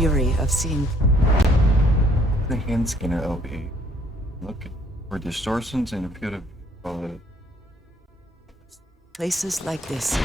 weary of seeing The hand scanner LB. Look for distortions in the field of view. places like this.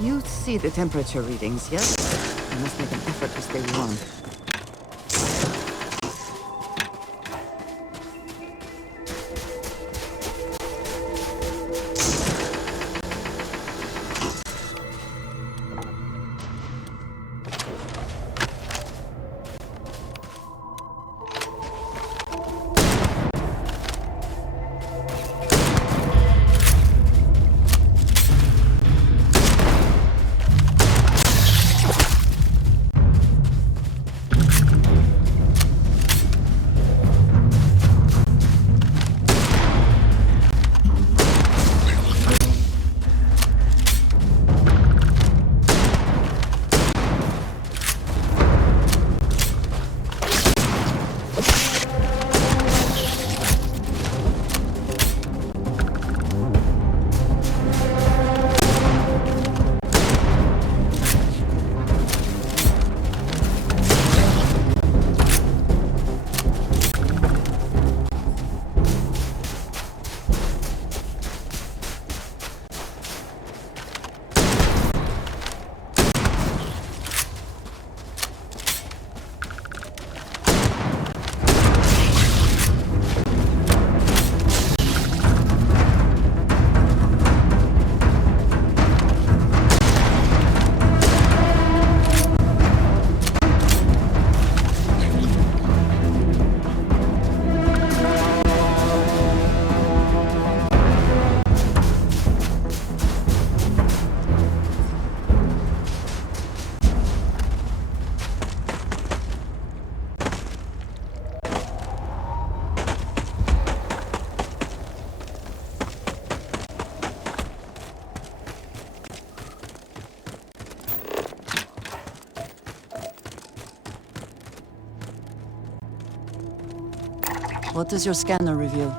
You see the temperature readings, yes? I must make an effort to stay warm. What does your scanner reveal?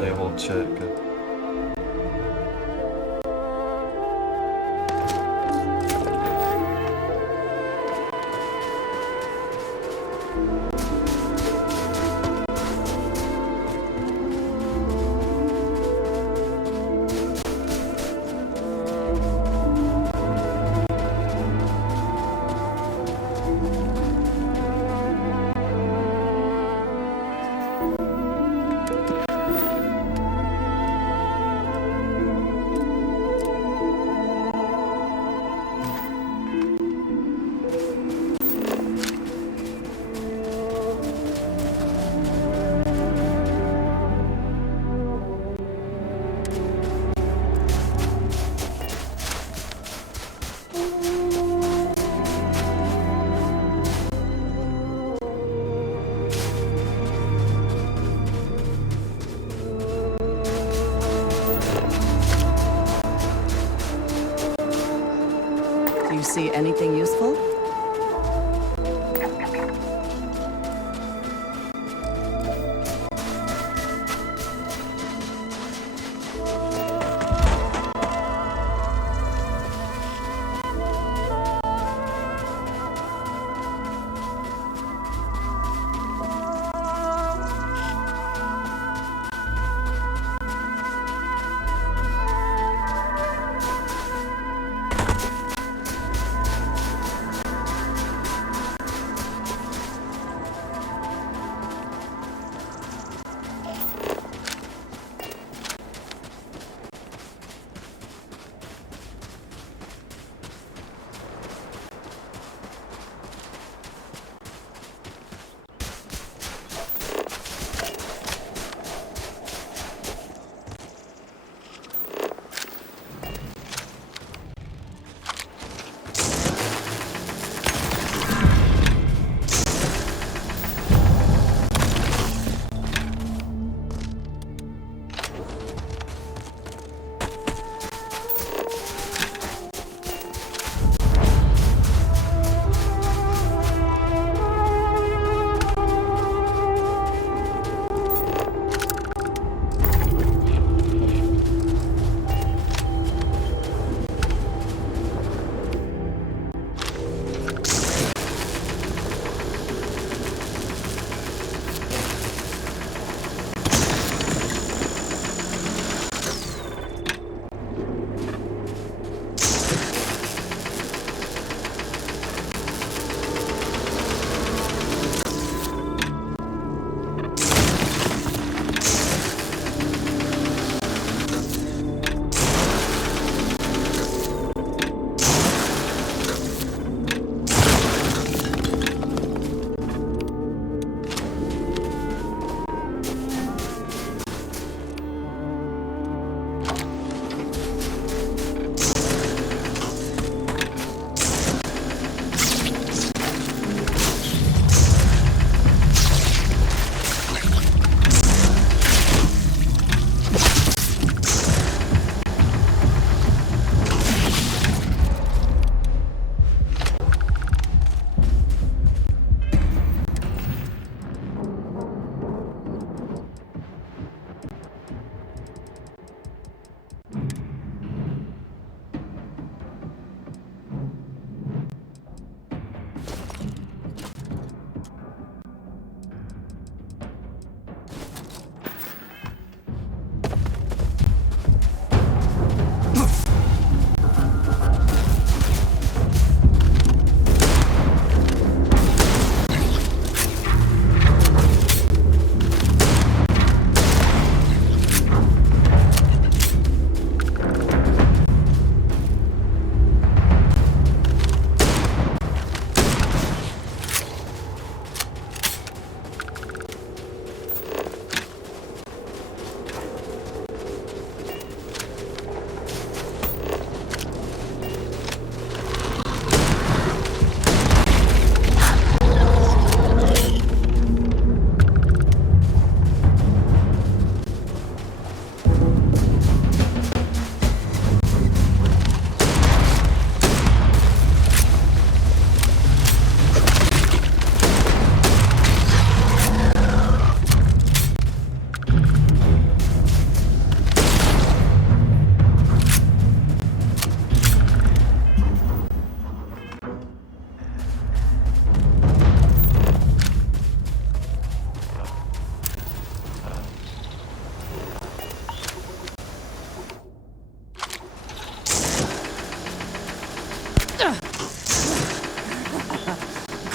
really hold shit. Do you see anything useful?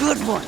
good one.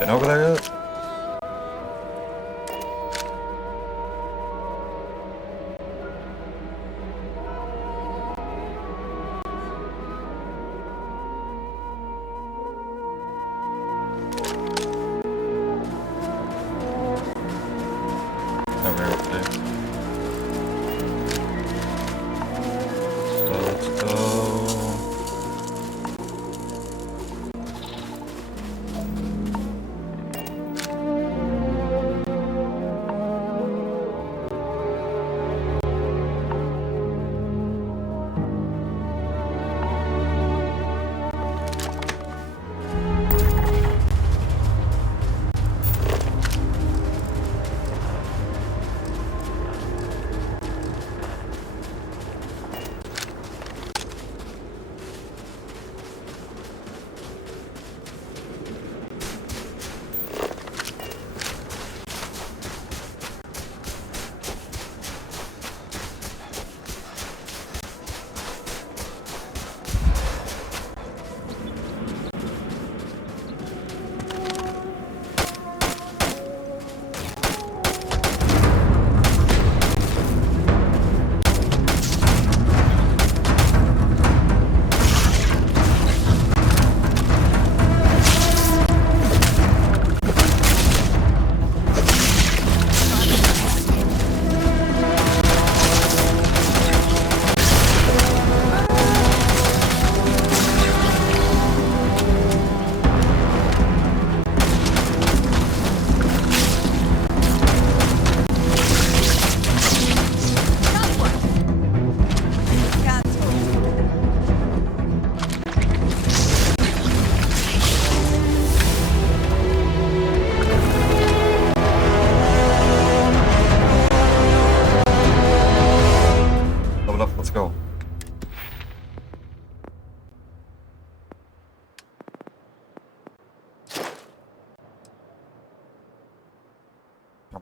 Been over there yet? Over here too. So let's go.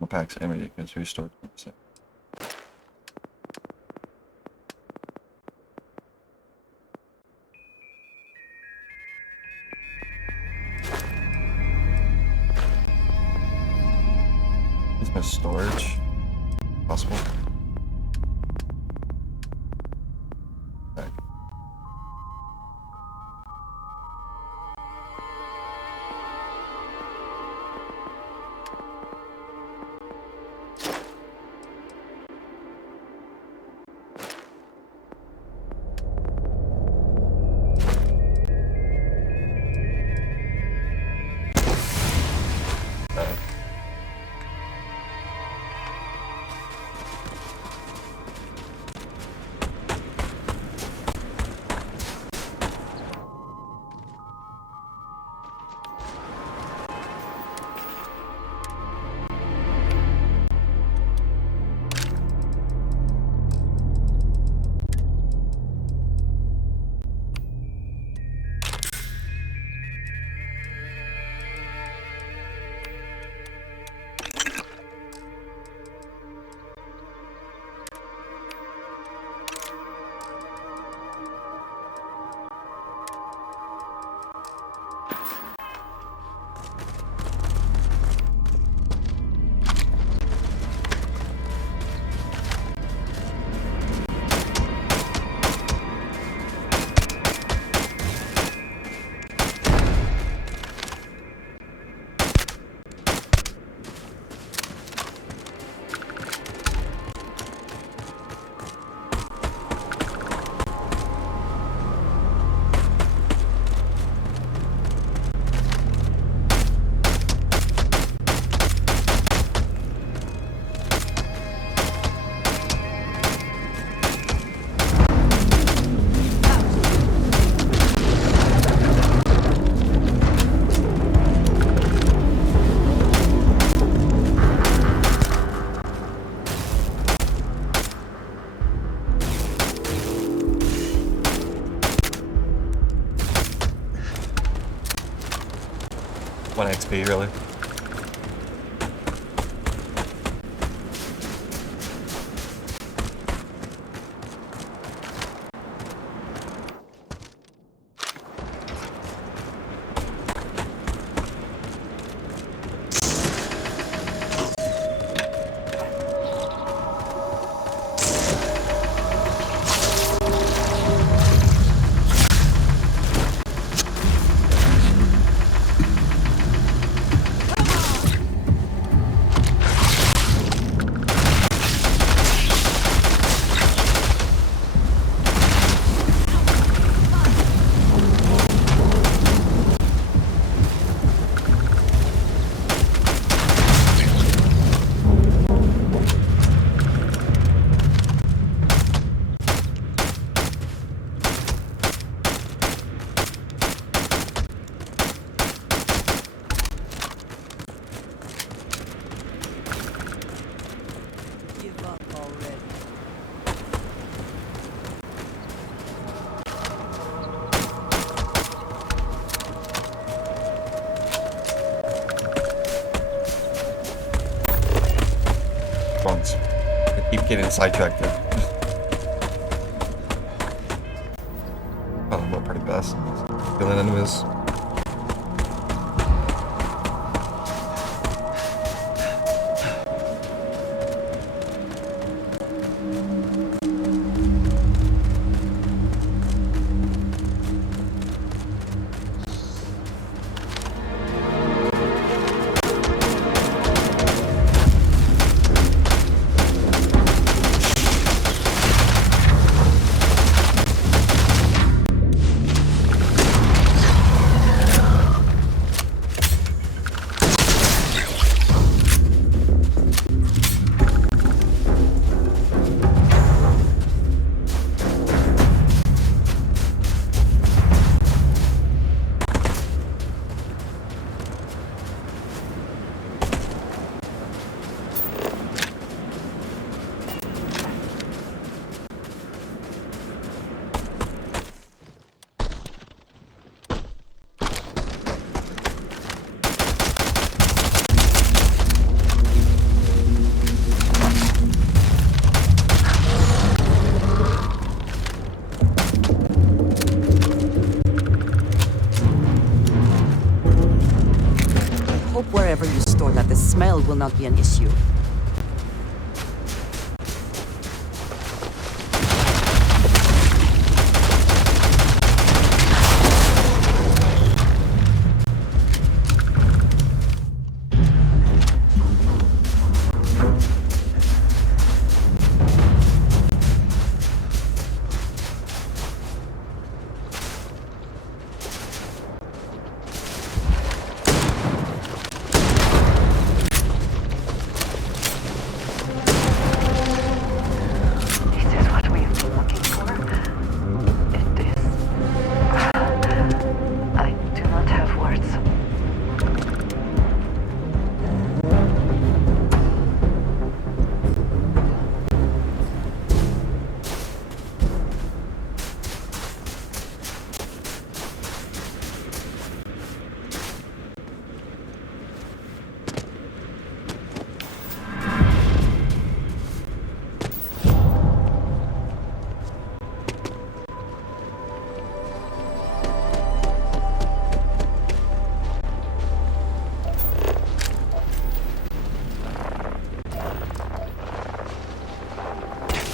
packs empty gets restored 10%. Is my storage possible? Okay. One XP, really. I keep getting sidetracked there. Oh, I'm pretty fast. Killing enemies. smell will not be an issue.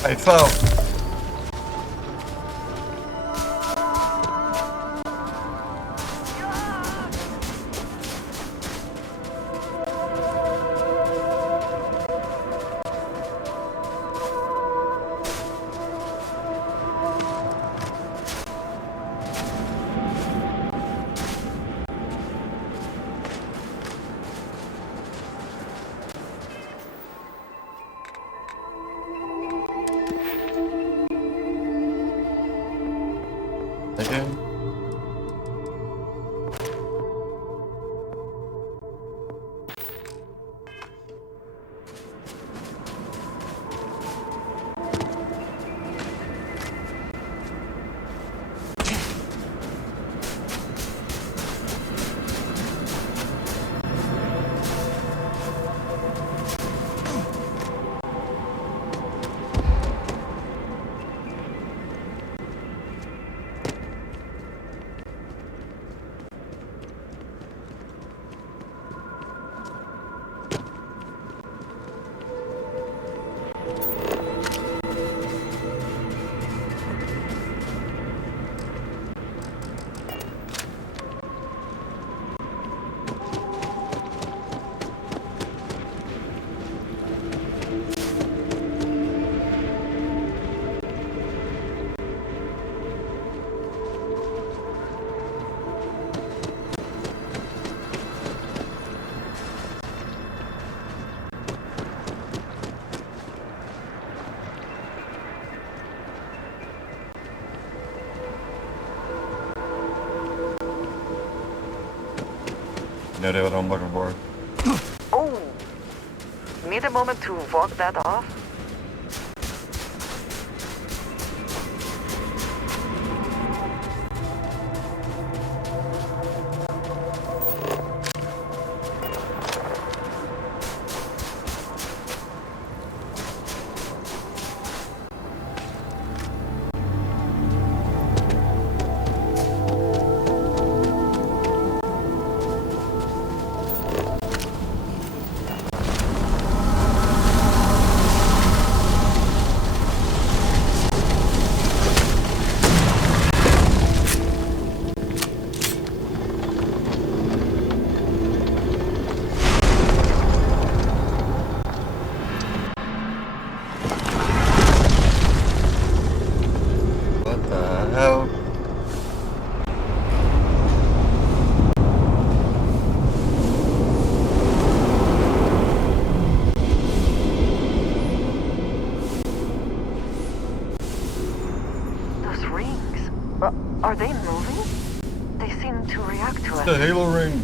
I fell. Again. No idea what I'm looking for. Oh, need a moment to walk that off? What the hell? Those rings, are they moving? They seem to react to The us. Halo ring.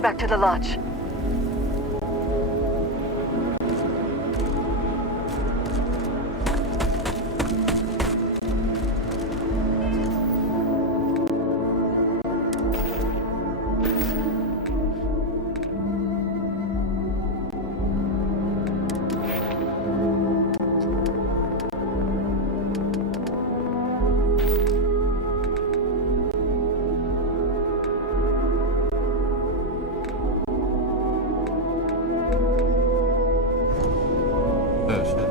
you back to the lodge. Oh shit.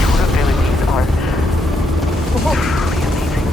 Your abilities are truly amazing.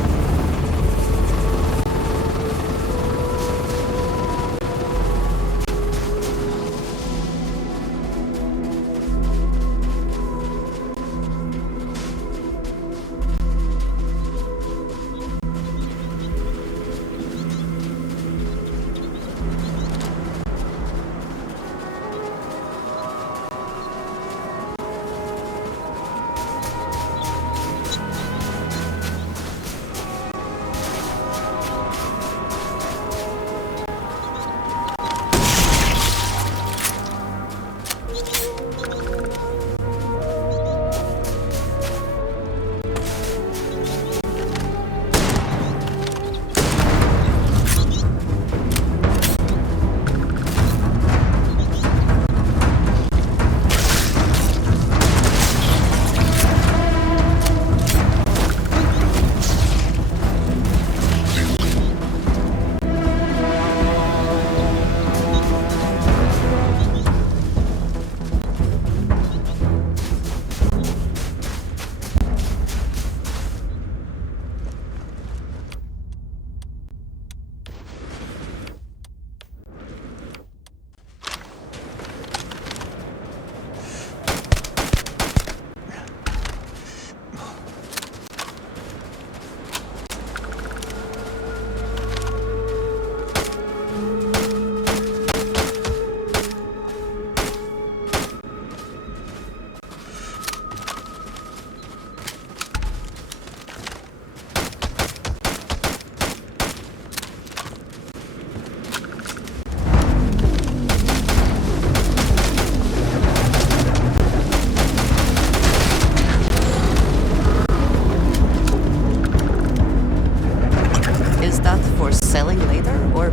Is that for selling later or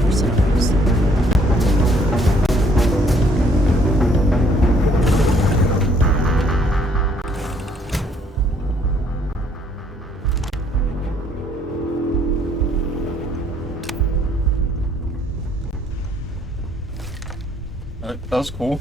personal use? That was cool.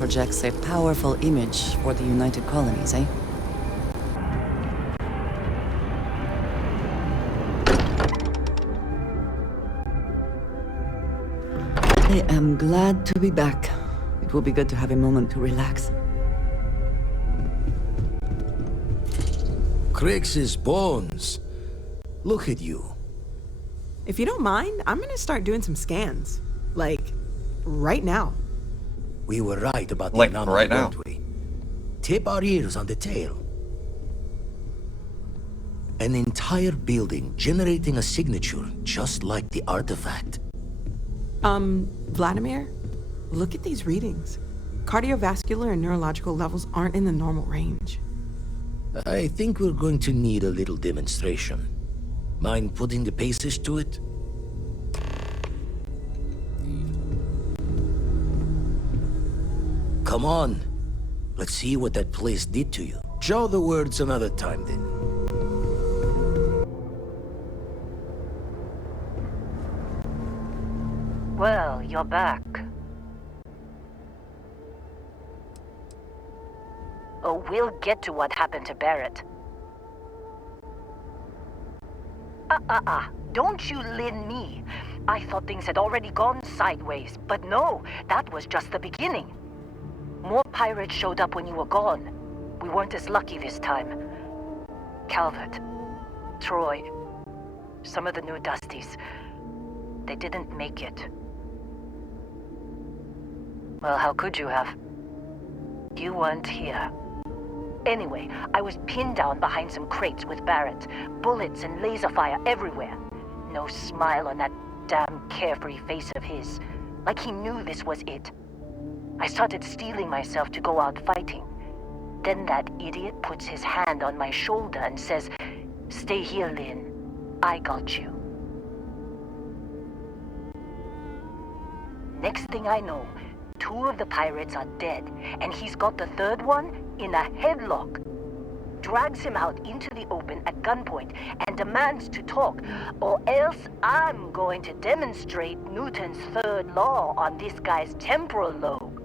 projects a powerful image for the United Colonies, eh? I am glad to be back. It will be good to have a moment to relax. Crix's bones. Look at you. If you don't mind, I'm gonna start doing some scans. Like, right now. We were right about the Like, anomaly, right now. weren't we? Tip our ears on the tail. An entire building generating a signature just like the artifact. Vladimir, look at these readings. Cardiovascular and neurological levels aren't in the normal range. I think we're going to need a little demonstration. Mind putting the paces to it? Come on. Let's see what that place did to you. Show the words another time, then. Well, you're back. Oh, we'll get to what happened to Barrett. Don't you lin me. I thought things had already gone sideways, but no, that was just the beginning. More pirates showed up when you were gone. We weren't as lucky this time. Calvert, Troy, some of the new Dusties, they didn't make it. Well, how could you have? You weren't here. Anyway, I was pinned down behind some crates with Barrett. Bullets and laser fire everywhere. No smile on that damn carefree face of his. Like he knew this was it. I started steeling myself to go out fighting. Then that idiot puts his hand on my shoulder and says, "Stay here, Lynn. I got you." Next thing I know, 2 of the pirates are dead, and he's got the 3rd one in a headlock. Drags him out into the open at gunpoint and demands to talk, or else I'm going to demonstrate Newton's 3rd law on this guy's temporal lobe.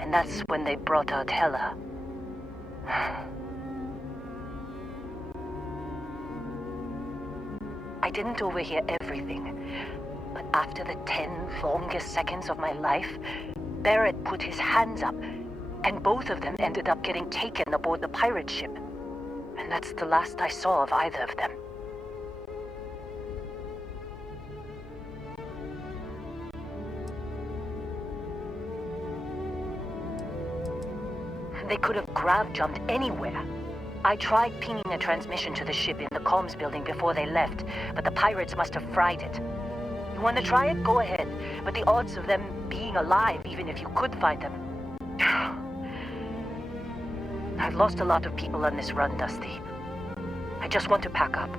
And that's when they brought out Hela. I didn't overhear everything, but after the 10 longest seconds of my life, Barrett put his hands up, and both of them ended up getting taken aboard the pirate ship. And that's the last I saw of either of them. They could have grav-jumped anywhere. I tried pinging a transmission to the ship in the comms building before they left, but the pirates must have fried it. You want to try it? Go ahead. But the odds of them being alive, even if you could find them... I've lost a lot of people on this run, Dusty. I just want to pack up.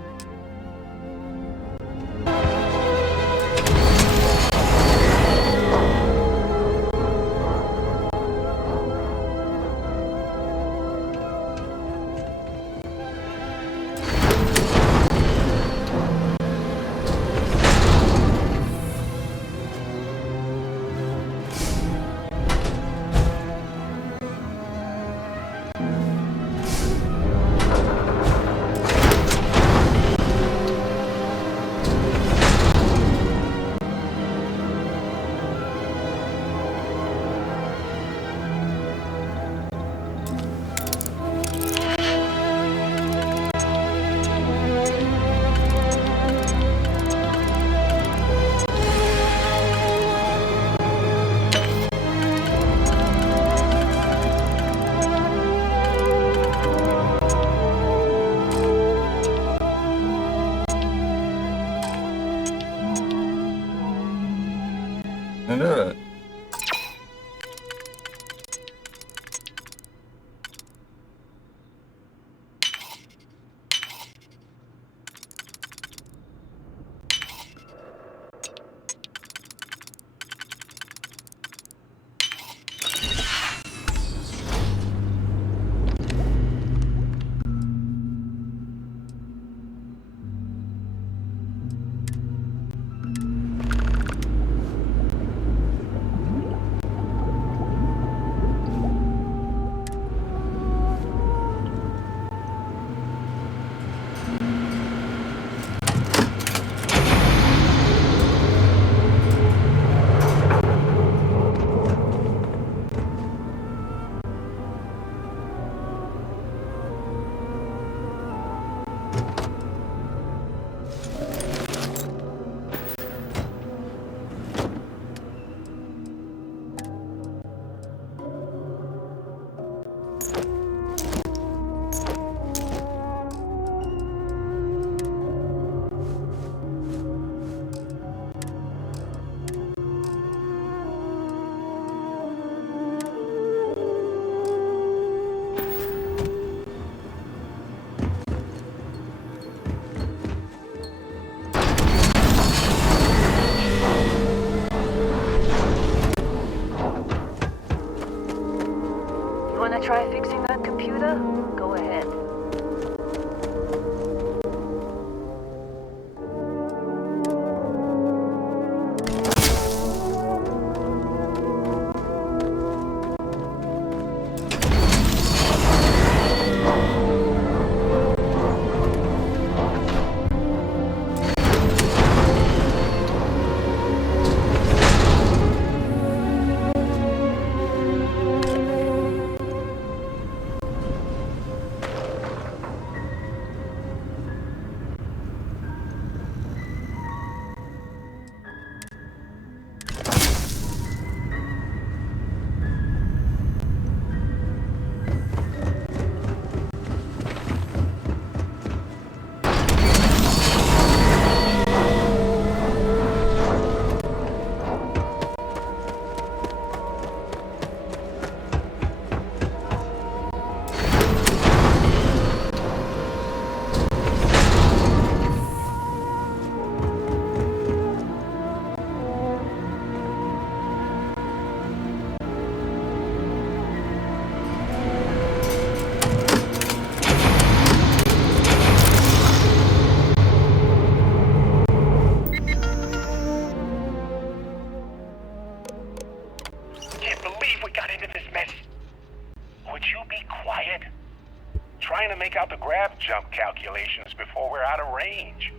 jump calculations before we're out of range.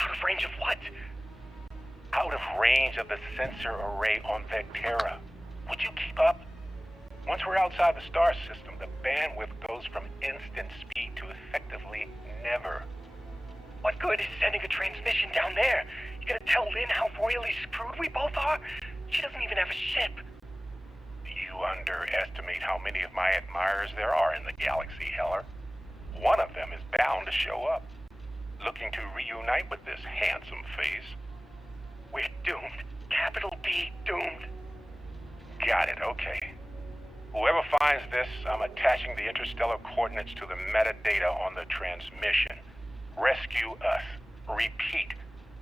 Out of range of what? Out of range of the sensor array on Vectera. Would you keep up? Once we're outside the star system, the bandwidth goes from instant speed to effectively never. What good is sending a transmission down there? You gonna tell Lynn how royally screwed we both are? She doesn't even have a ship. You underestimate how many of my admirers there are in the galaxy, Heller. One of them is bound to show up, looking to reunite with this handsome face. We're doomed. Capital D doomed. Got it, okay. Whoever finds this, I'm attaching the interstellar coordinates to the metadata on the transmission. Rescue us. Repeat.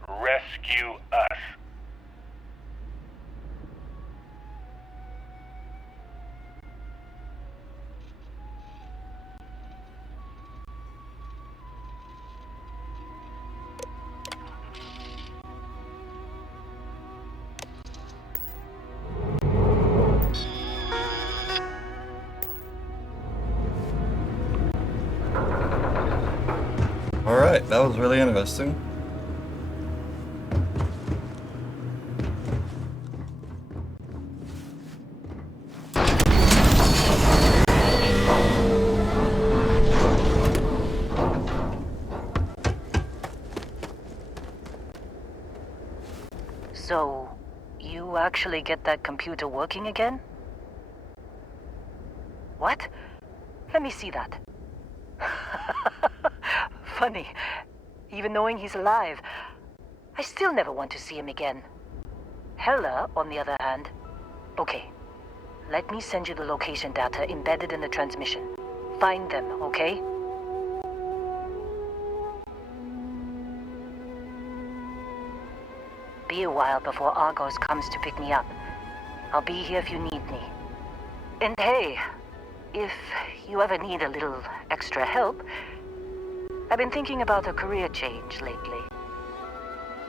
Rescue us. Alright, that was really interesting. So, you actually get that computer working again? What? Let me see that. Funny. Even knowing he's alive, I still never want to see him again. Hella, on the other hand. Okay. Let me send you the location data embedded in the transmission. Find them, okay? Be a while before Argos comes to pick me up. I'll be here if you need me. And hey, if you ever need a little extra help, I've been thinking about a career change lately.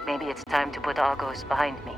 Maybe it's time to put Argos behind me.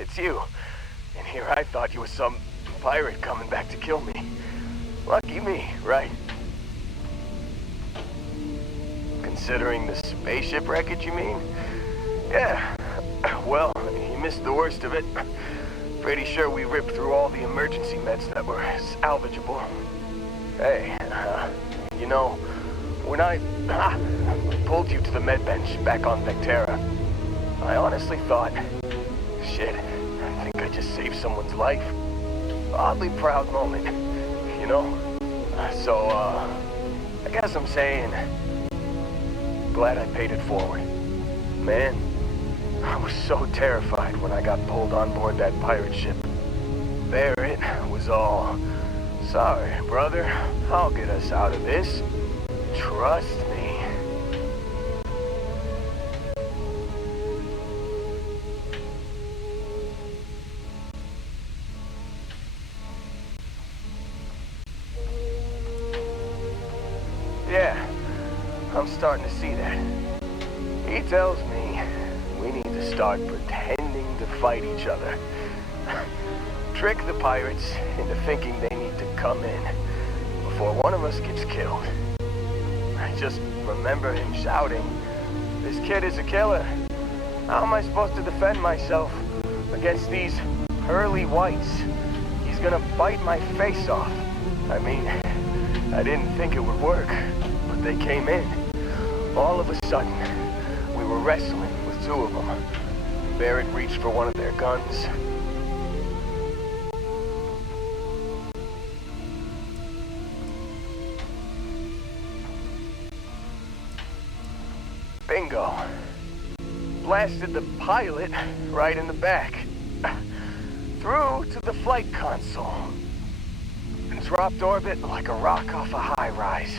it's you. And here I thought you were some pirate coming back to kill me. Lucky me, right? Considering the spaceship wreckage, you mean? Yeah. Well, you missed the worst of it. Pretty sure we ripped through all the emergency meds that were salvageable. Hey, you know, when I pulled you to the med bench back on Vectera, I honestly thought, shit, I think I just saved someone's life. Oddly proud moment, you know? So, I guess I'm saying, glad I paid it forward. Man, I was so terrified when I got pulled on board that pirate ship. There it was all, sorry, brother, I'll get us out of this. Trust me. Yeah, I'm starting to see that. He tells me we need to start pretending to fight each other. Trick the pirates into thinking they need to come in before one of us gets killed. I just remember him shouting, "This kid is a killer. How am I supposed to defend myself against these pearly whites? He's gonna bite my face off." I mean, I didn't think it would work, but they came in. All of a sudden, we were wrestling with two of them. Barrett reached for one of their guns. Bingo. Blasted the pilot right in the back. Through to the flight console. And dropped orbit like a rock off a high rise.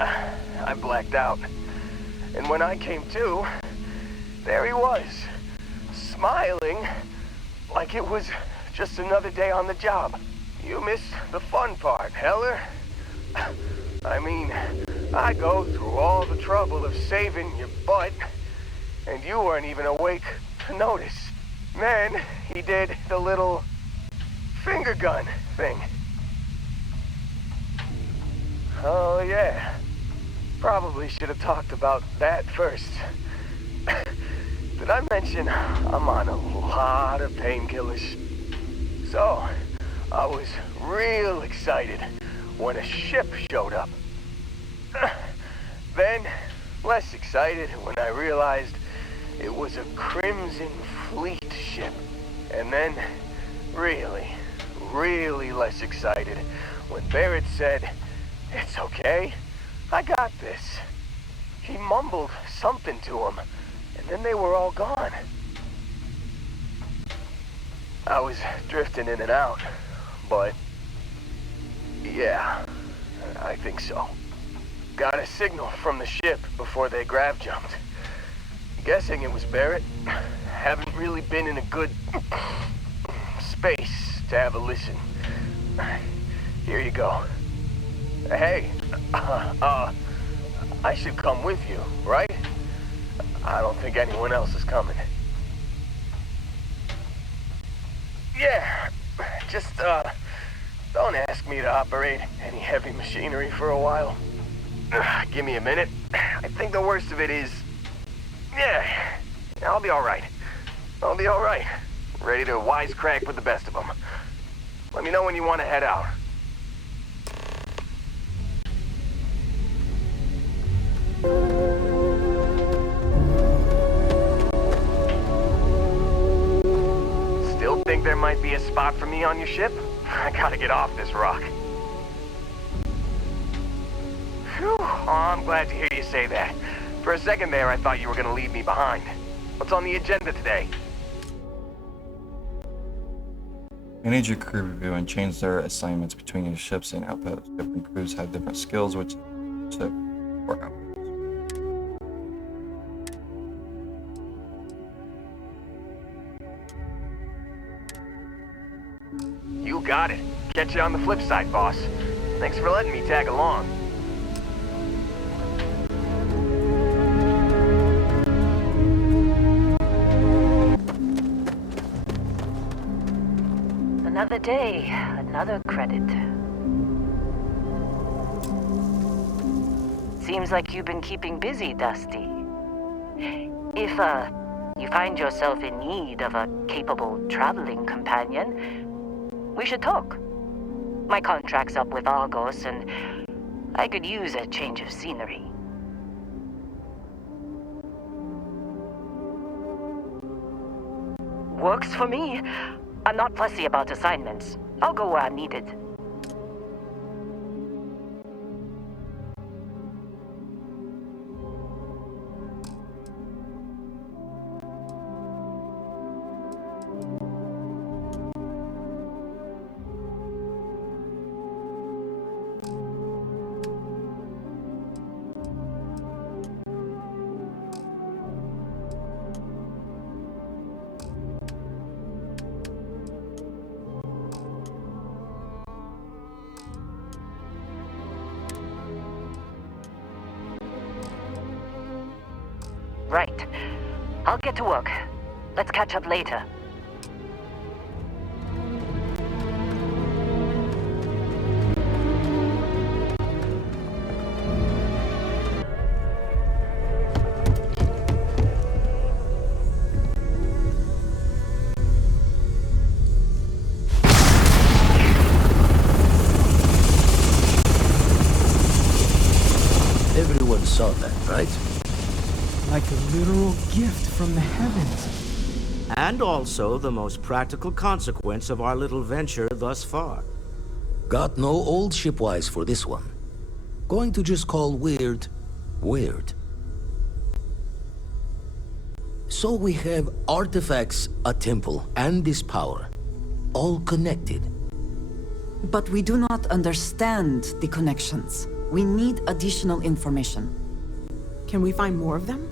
I blacked out. And when I came to, there he was, smiling like it was just another day on the job. You missed the fun part, Heller. I mean, I go through all the trouble of saving your butt, and you weren't even awake to notice. Then he did the little finger gun thing. Oh yeah, probably should have talked about that first. Did I mention I'm on a lot of painkillers? So, I was real excited when a ship showed up. Then, less excited when I realized it was a Crimson Fleet ship. And then, really less excited when Barrett said, "It's okay, I got this." He mumbled something to him, and then they were all gone. I was drifting in and out, but yeah, I think so. Got a signal from the ship before they grav jumped. Guessing it was Barrett. Haven't really been in a good space to have a listen. Here you go. Hey, I should come with you, right? I don't think anyone else is coming. Yeah, just, don't ask me to operate any heavy machinery for a while. Give me a minute. I think the worst of it is... Yeah, I'll be alright. I'll be alright. Ready to wisecrack with the best of them. Let me know when you want to head out. Still think there might be a spot for me on your ship? I gotta get off this rock. Phew, oh, I'm glad to hear you say that. For a second there, I thought you were gonna leave me behind. What's on the agenda today? Manage your crew review and change their assignments between your ships and outposts. Different crews have different skills, which ship or outpost. You got it. Catch you on the flip side, boss. Thanks for letting me tag along. Another day, another credit. Seems like you've been keeping busy, Dusty. If, you find yourself in need of a capable traveling companion, we should talk. My contract's up with Argos, and I could use a change of scenery. Works for me. I'm not fussy about assignments. I'll go where I'm needed. Right. I'll get to work. Let's catch up later. Everyone saw that, right? Like a literal gift from the heavens. And also the most practical consequence of our little venture thus far. Got no old shipwise for this one. Going to just call weird, weird. So we have artifacts, a temple, and this power. All connected. But we do not understand the connections. We need additional information. Can we find more of them?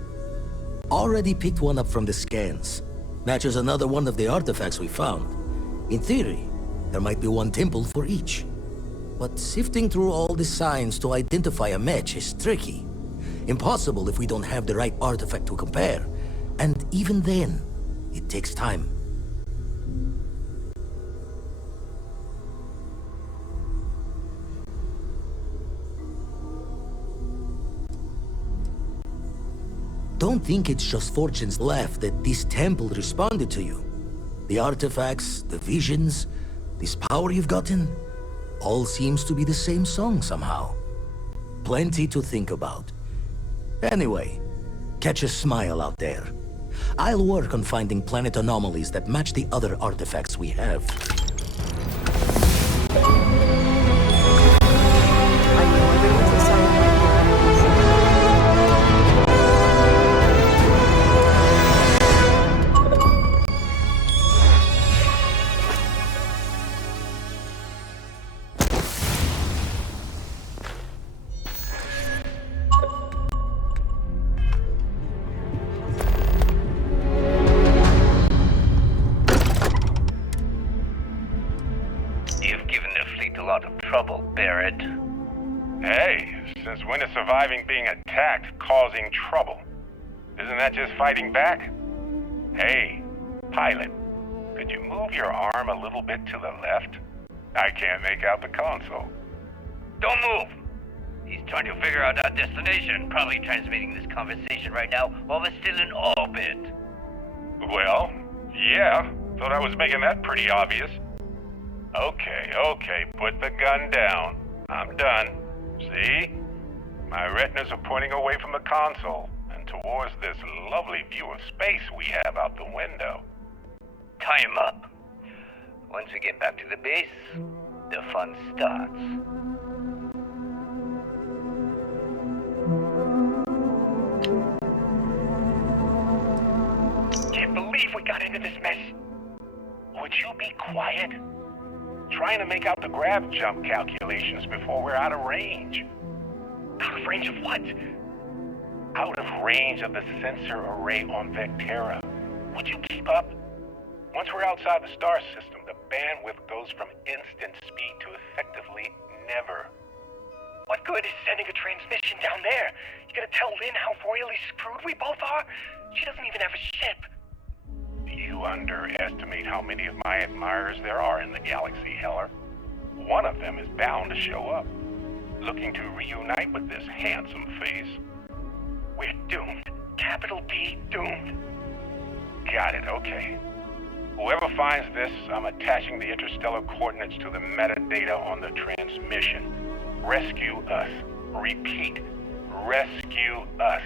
Already picked one up from the scans. Matches another one of the artifacts we found. In theory, there might be one temple for each. But sifting through all the signs to identify a match is tricky. Impossible if we don't have the right artifact to compare. And even then, it takes time. Don't think it's just Fortune's laugh that this temple responded to you. The artifacts, the visions, this power you've gotten, all seems to be the same song somehow. Plenty to think about. Anyway, catch a smile out there. I'll work on finding planet anomalies that match the other artifacts we have. I know everyone's excited right now. You've given the fleet a lot of trouble, Barrett. Hey, since when is surviving being attacked causing trouble? Isn't that just fighting back? Hey, pilot, could you move your arm a little bit to the left? I can't make out the console. Don't move! He's trying to figure out our destination, probably transmitting this conversation right now while we're still in orbit. Well, yeah, thought I was making that pretty obvious. Okay, put the gun down. I'm done. See? My retinas are pointing away from the console and towards this lovely view of space we have out the window. Tie him up. Once we get back to the base, the fun starts. Can't believe we got into this mess. Would you be quiet? Trying to make out the grav jump calculations before we're out of range. Out of range of what? Out of range of the sensor array on Vectera. Would you keep up? Once we're outside the star system, the bandwidth goes from instant speed to effectively never. What good is sending a transmission down there? You gonna tell Lynn how royally screwed we both are? She doesn't even have a ship. You you underestimate how many of my admirers there are in the galaxy, Heller. One of them is bound to show up, looking to reunite with this handsome face. We're doomed. Capital D, doomed. Got it, okay. Whoever finds this, I'm attaching the interstellar coordinates to the metadata on the transmission. Rescue us. Repeat. Rescue us.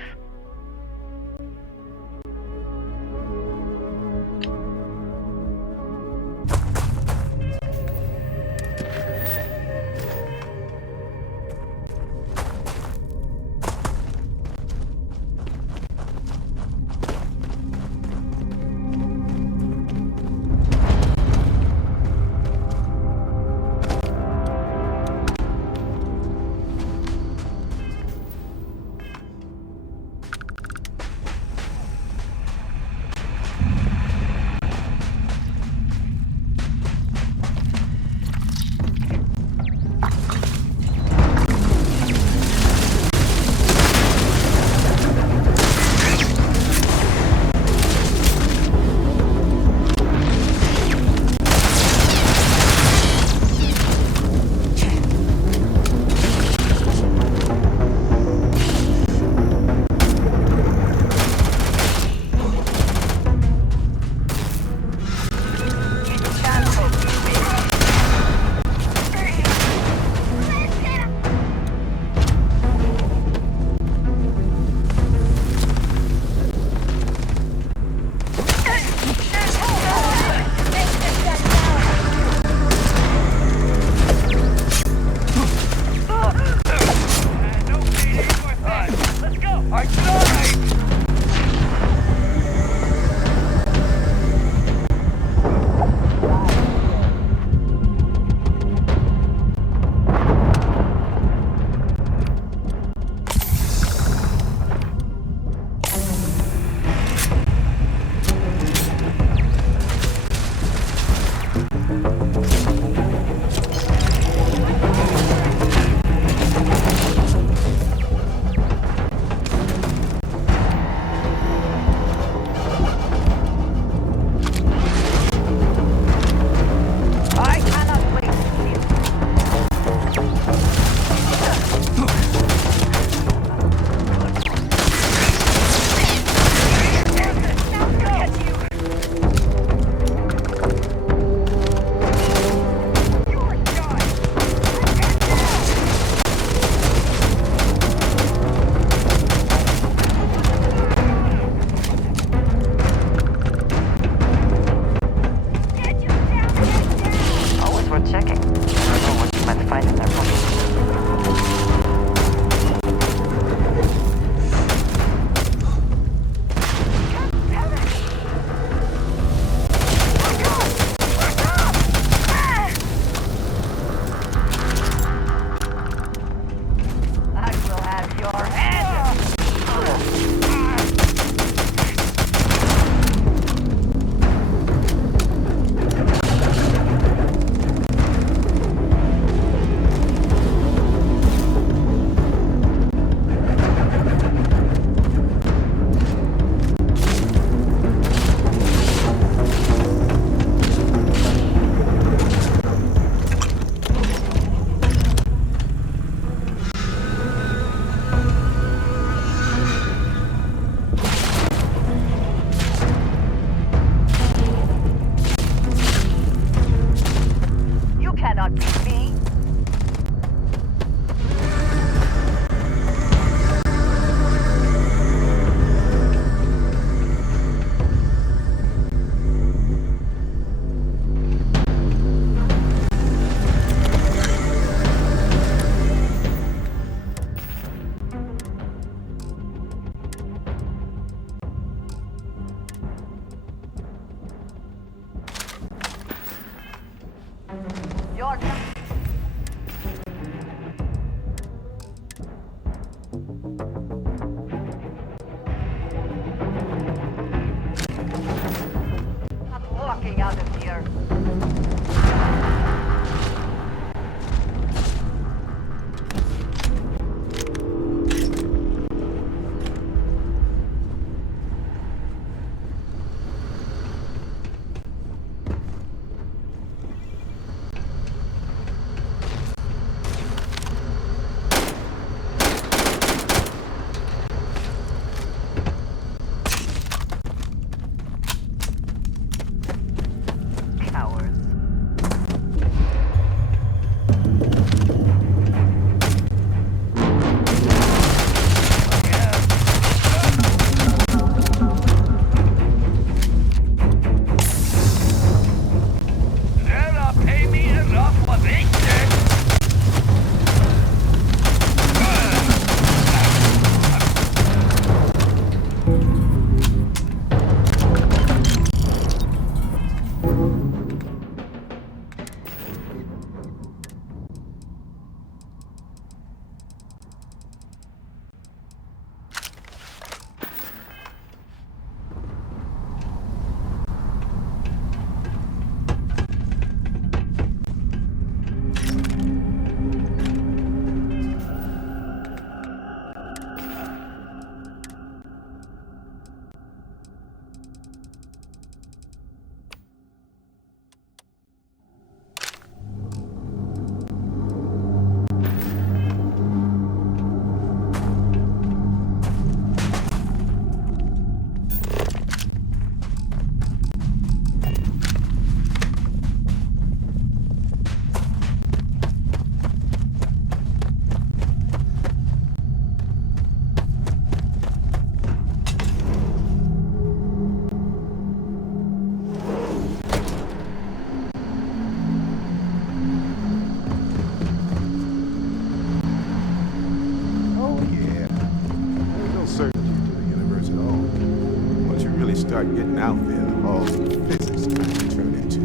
start getting out there, the laws of physics kind of turn into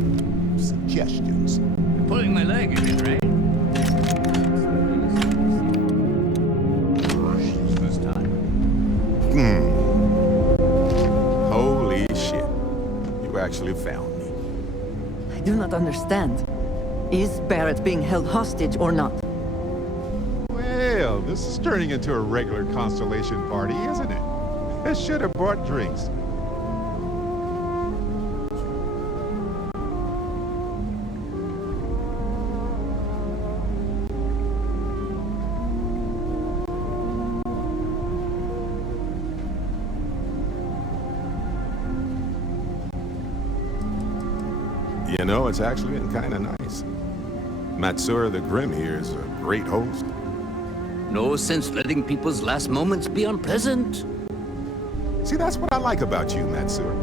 suggestions. Pulling my leg again, right? This time. Holy shit. You actually found me. I do not understand. Is Barrett being held hostage or not? Well, this is turning into a regular Constellation party, isn't it? I should have brought drinks. You know, it's actually been kind of nice. Matsura the Grim here is a great host. No sense letting people's last moments be unpleasant. See, that's what I like about you, Matsura.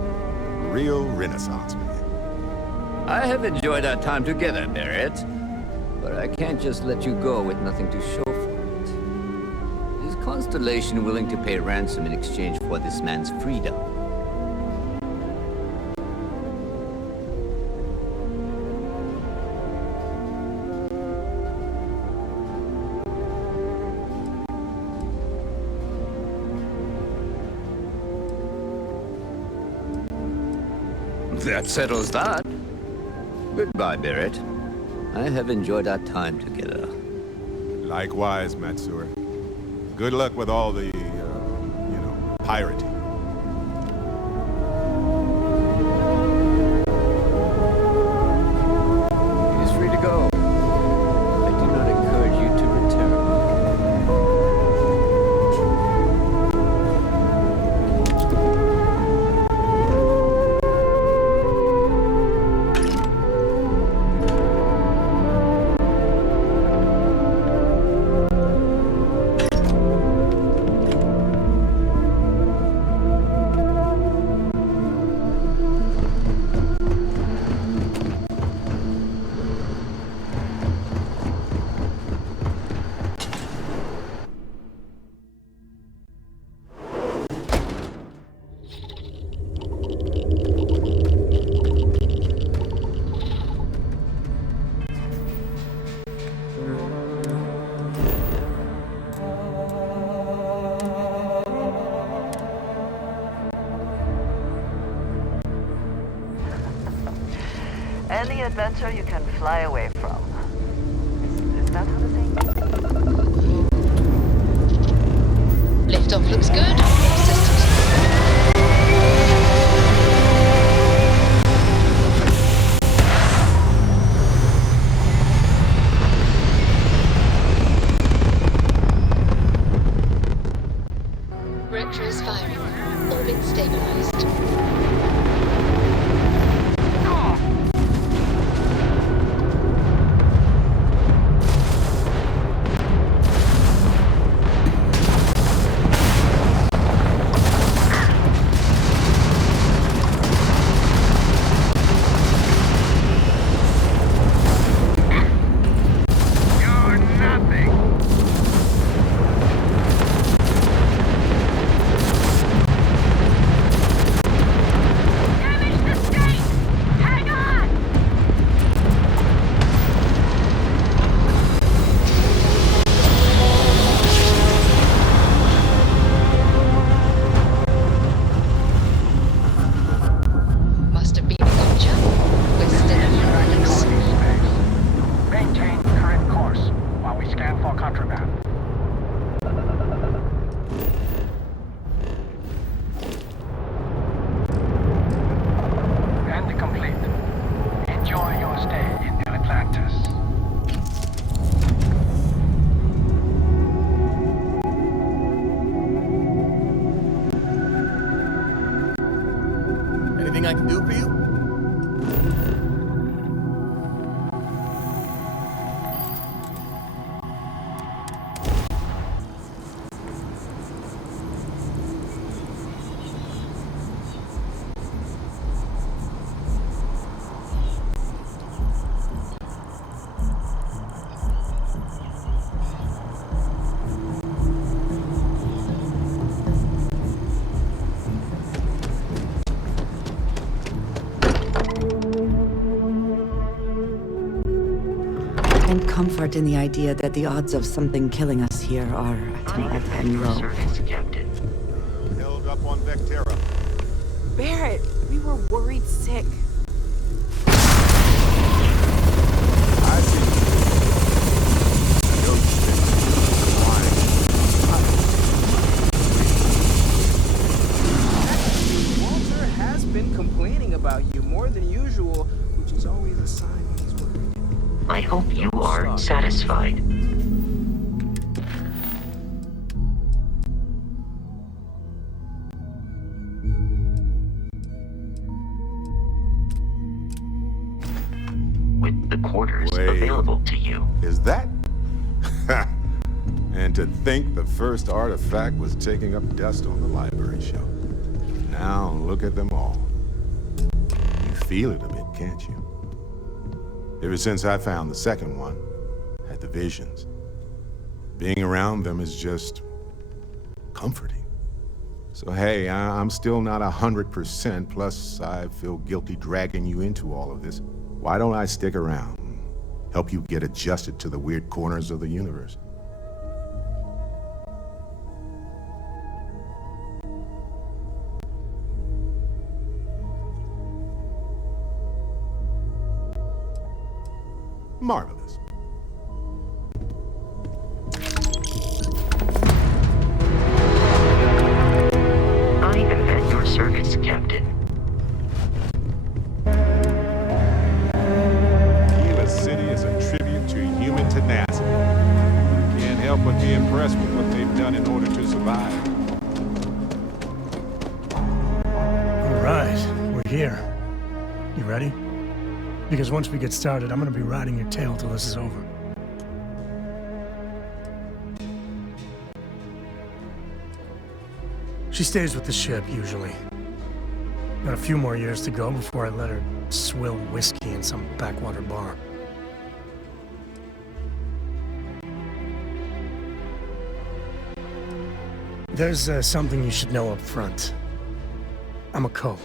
Real Renaissance man. I have enjoyed our time together, Barrett. But I can't just let you go with nothing to show for it. Is Constellation willing to pay ransom in exchange for this man's freedom? That settles that. Goodbye, Barrett. I have enjoyed our time together. Likewise, Matsura. Good luck with all the, pirating. He is free to go. I do not encourage you to return. Any adventure you can fly away from. Is that how the saying goes? Liftoff looks good. Systems. Reactors firing. Orbit stabilized. find comfort in the idea that the odds of something killing us here are at an all-time low. Held up on Vectera. Barrett, we were worried sick. I see. I know you've been lying. Walter has been complaining about you more than usual, which is always a sign he's worried. I hope you are satisfied. With the quarters available to you. Is that? And to think the first artifact was taking up dust on the library shelf. Now look at them all. You feel it a bit, can't you? Ever since I found the second one, had the visions. Being around them is just comforting. So hey, I'm still not 100%, plus I feel guilty dragging you into all of this. Why don't I stick around? Help you get adjusted to the weird corners of the universe. Marvelous. I am at your service, Captain. Gila City is a tribute to human tenacity. Can't help but be impressed with what they've done in order to survive. All right, we're here. You ready? Because once we get started, I'm gonna be riding your tail till this is over. She stays with the ship, usually. Got a few more years to go before I let her swill whiskey in some backwater bar. There's something you should know up front. I'm a Co.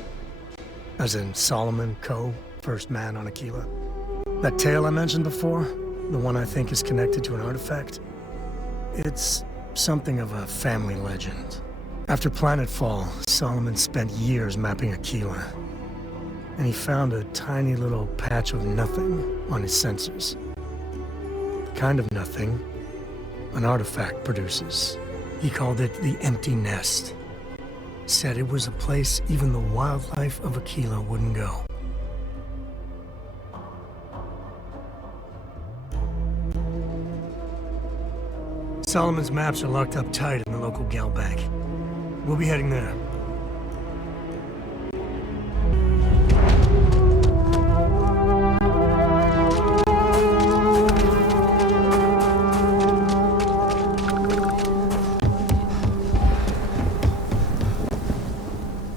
As in Solomon Co., first man on Aquila. That tale I mentioned before, the one I think is connected to an artifact, it's something of a family legend. After planetfall, Solomon spent years mapping Aquila, and he found a tiny little patch of nothing on his sensors. The kind of nothing an artifact produces. He called it the Empty Nest. Said it was a place even the wildlife of Aquila wouldn't go. Solomon's maps are locked up tight in the local gal bank. We'll be heading there.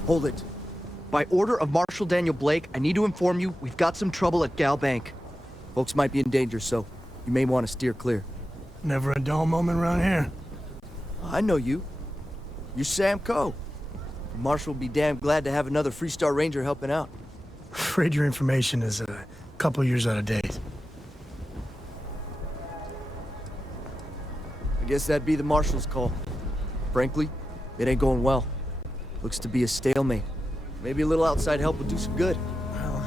Hold it. By order of Marshal Daniel Blake, I need to inform you we've got some trouble at Gal Bank. Folks might be in danger, so you may want to steer clear. Never a dull moment around here. I know you. You're Sam Coe. Marshal will be damn glad to have another Freestar Ranger helping out. Afraid your information is a couple years out of date. I guess that'd be the Marshal's call. Frankly, it ain't going well. Looks to be a stalemate. Maybe a little outside help would do some good. Well,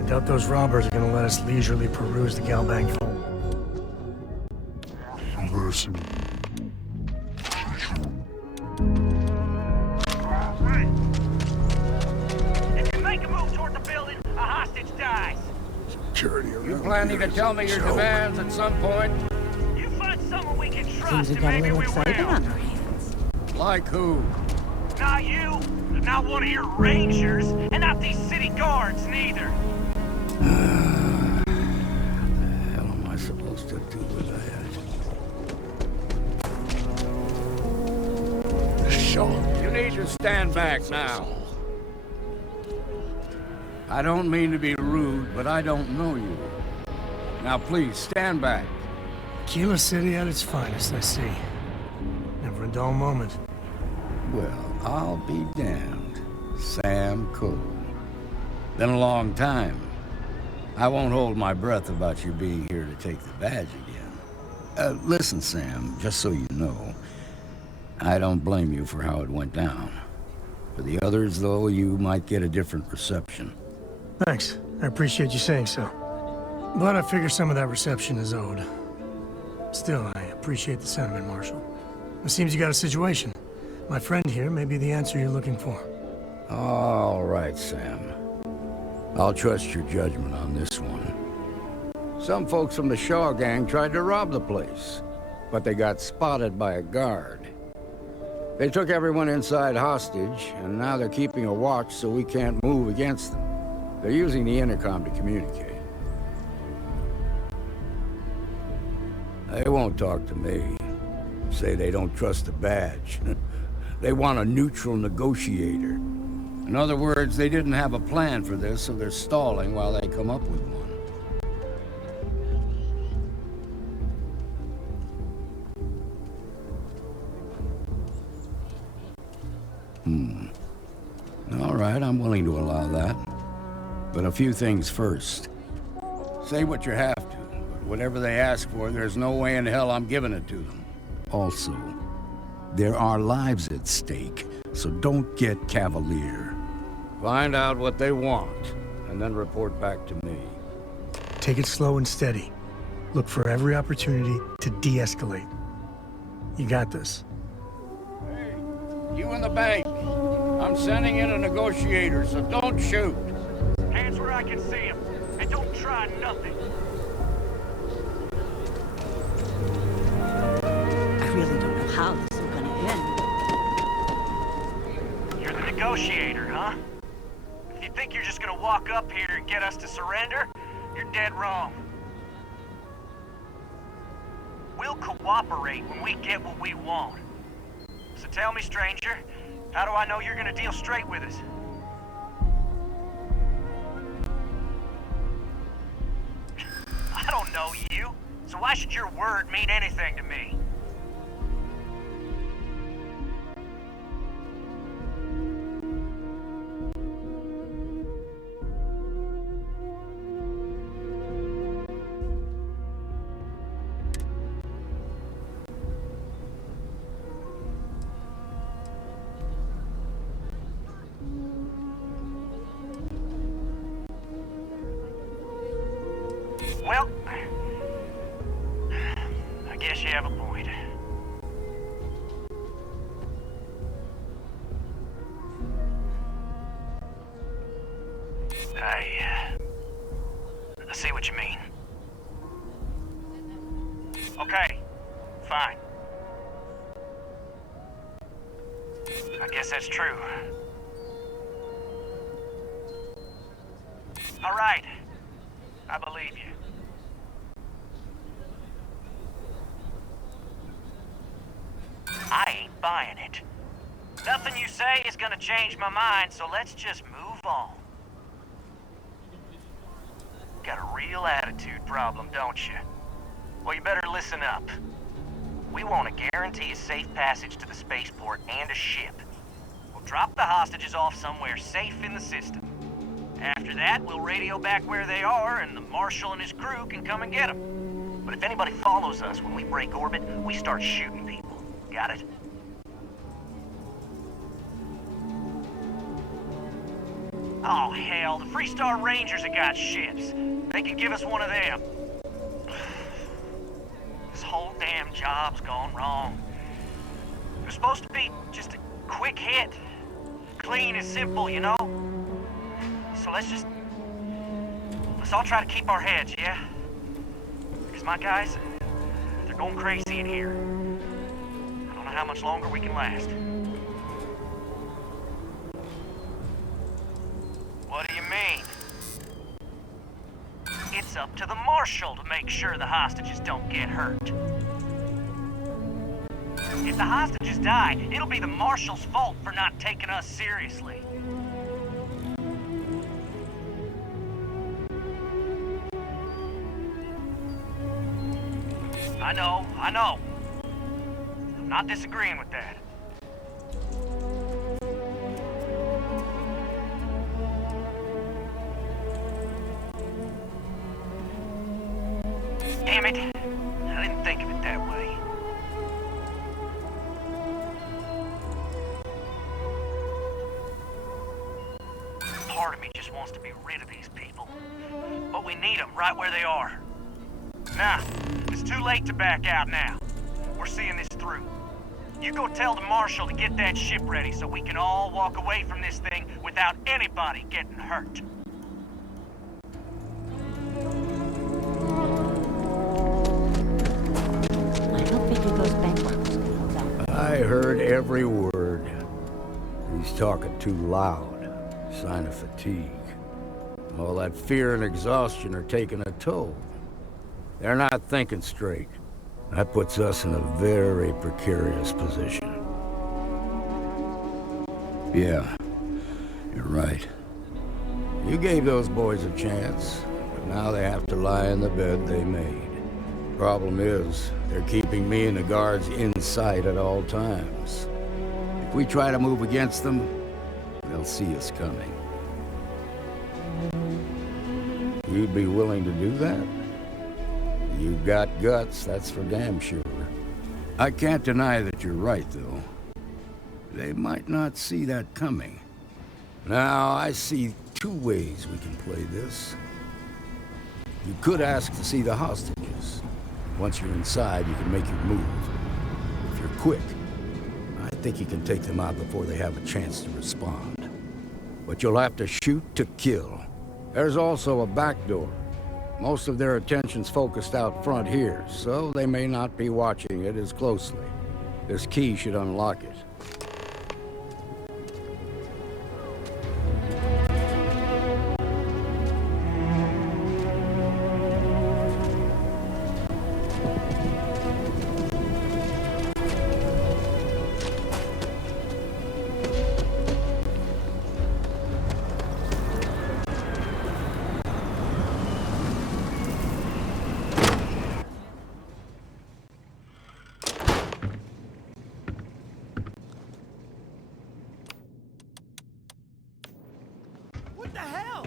I doubt those robbers are gonna let us leisurely peruse the gal bank vault. If you make a move toward the building, a hostage dies. You planning to tell me your demands at some point? You find someone we can trust, Seems we and got a maybe little we excited will. on our hands. Like who? Not you, not one of your rangers, and not these city guards neither. What the hell am I supposed to do with that? Sure. You need to stand back now. I don't mean to be rude, but I don't know you. Now please, stand back. Aquila City at its finest, I see. Never a dull moment. Well, I'll be damned. Sam Coe. Been a long time. I won't hold my breath about you being here to take the badge again. Listen, Sam, just so you know, I don't blame you for how it went down. For the others, though, you might get a different reception. Thanks. I appreciate you saying so. But I figure some of that reception is owed. Still, I appreciate the sentiment, Marshal. It seems you got a situation. My friend here may be the answer you're looking for. All right, Sam. I'll trust your judgment on this one. Some folks from the Shaw gang tried to rob the place, but they got spotted by a guard. They took everyone inside hostage, and now they're keeping a watch so we can't move against them. They're using the intercom to communicate. They won't talk to me. Say they don't trust the badge. They want a neutral negotiator. In other words, they didn't have a plan for this, so they're stalling while they come up with one. All right, I'm willing to allow that. But a few things first. Say what you have to, but whatever they ask for, there's no way in hell I'm giving it to them. Also, there are lives at stake, so don't get cavalier. Find out what they want, and then report back to me. Take it slow and steady. Look for every opportunity to de-escalate. You got this. Hey, you in the bank. I'm sending in a negotiator, so don't shoot. Hands where I can see him, and don't try nothing. I really don't know how this is gonna end. You're the negotiator, huh? If you think you're just gonna walk up here and get us to surrender, you're dead wrong. We'll cooperate when we get what we want. So tell me, stranger, how do I know you're gonna deal straight with us? I don't know you, so why should your word mean anything to me? Well, I guess you have a point. I see what you mean. Okay, fine. I guess that's true. All right, I believe you. I ain't buying it. Nothing you say is gonna change my mind, so let's just move on. Got a real attitude problem, don't you? Well, you better listen up. We want to guarantee a safe passage to the spaceport and a ship. We'll drop the hostages off somewhere safe in the system. After that, we'll radio back where they are, and the Marshal and his crew can come and get them. But if anybody follows us when we break orbit, we start shooting people. Got it? Oh, hell, the Freestar Rangers have got ships. They can give us one of them. This whole damn job's gone wrong. It was supposed to be just a quick hit. Clean and simple, you know? So let's all try to keep our heads, yeah? Because my guys, they're going crazy in here. I don't know how much longer we can last. What do you mean? It's up to the Marshal to make sure the hostages don't get hurt. If the hostages die, it'll be the Marshal's fault for not taking us seriously. I know. I'm not disagreeing with that. Damn it. I didn't think of it that way. Part of me just wants to be rid of these people. But we need them right where they are. Nah, it's too late to back out now. We're seeing this through. You go tell the Marshal to get that ship ready so we can all walk away from this thing without anybody getting hurt. I don't figure those bank robbers can hold out. I heard every word. He's talking too loud. Sign of fatigue. All that fear and exhaustion are taking a toll. They're not thinking straight. That puts us in a very precarious position. Yeah, you're right. You gave those boys a chance, but now they have to lie in the bed they made. Problem is, they're keeping me and the guards in sight at all times. If we try to move against them, they'll see us coming. You'd be willing to do that? You've got guts, that's for damn sure. I can't deny that you're right, though. They might not see that coming. Now, I see two ways we can play this. You could ask to see the hostages. Once you're inside, you can make your move. If you're quick, I think you can take them out before they have a chance to respond. But you'll have to shoot to kill. There's also a back door. Most of their attention's focused out front here, so they may not be watching it as closely. This key should unlock it. What the hell?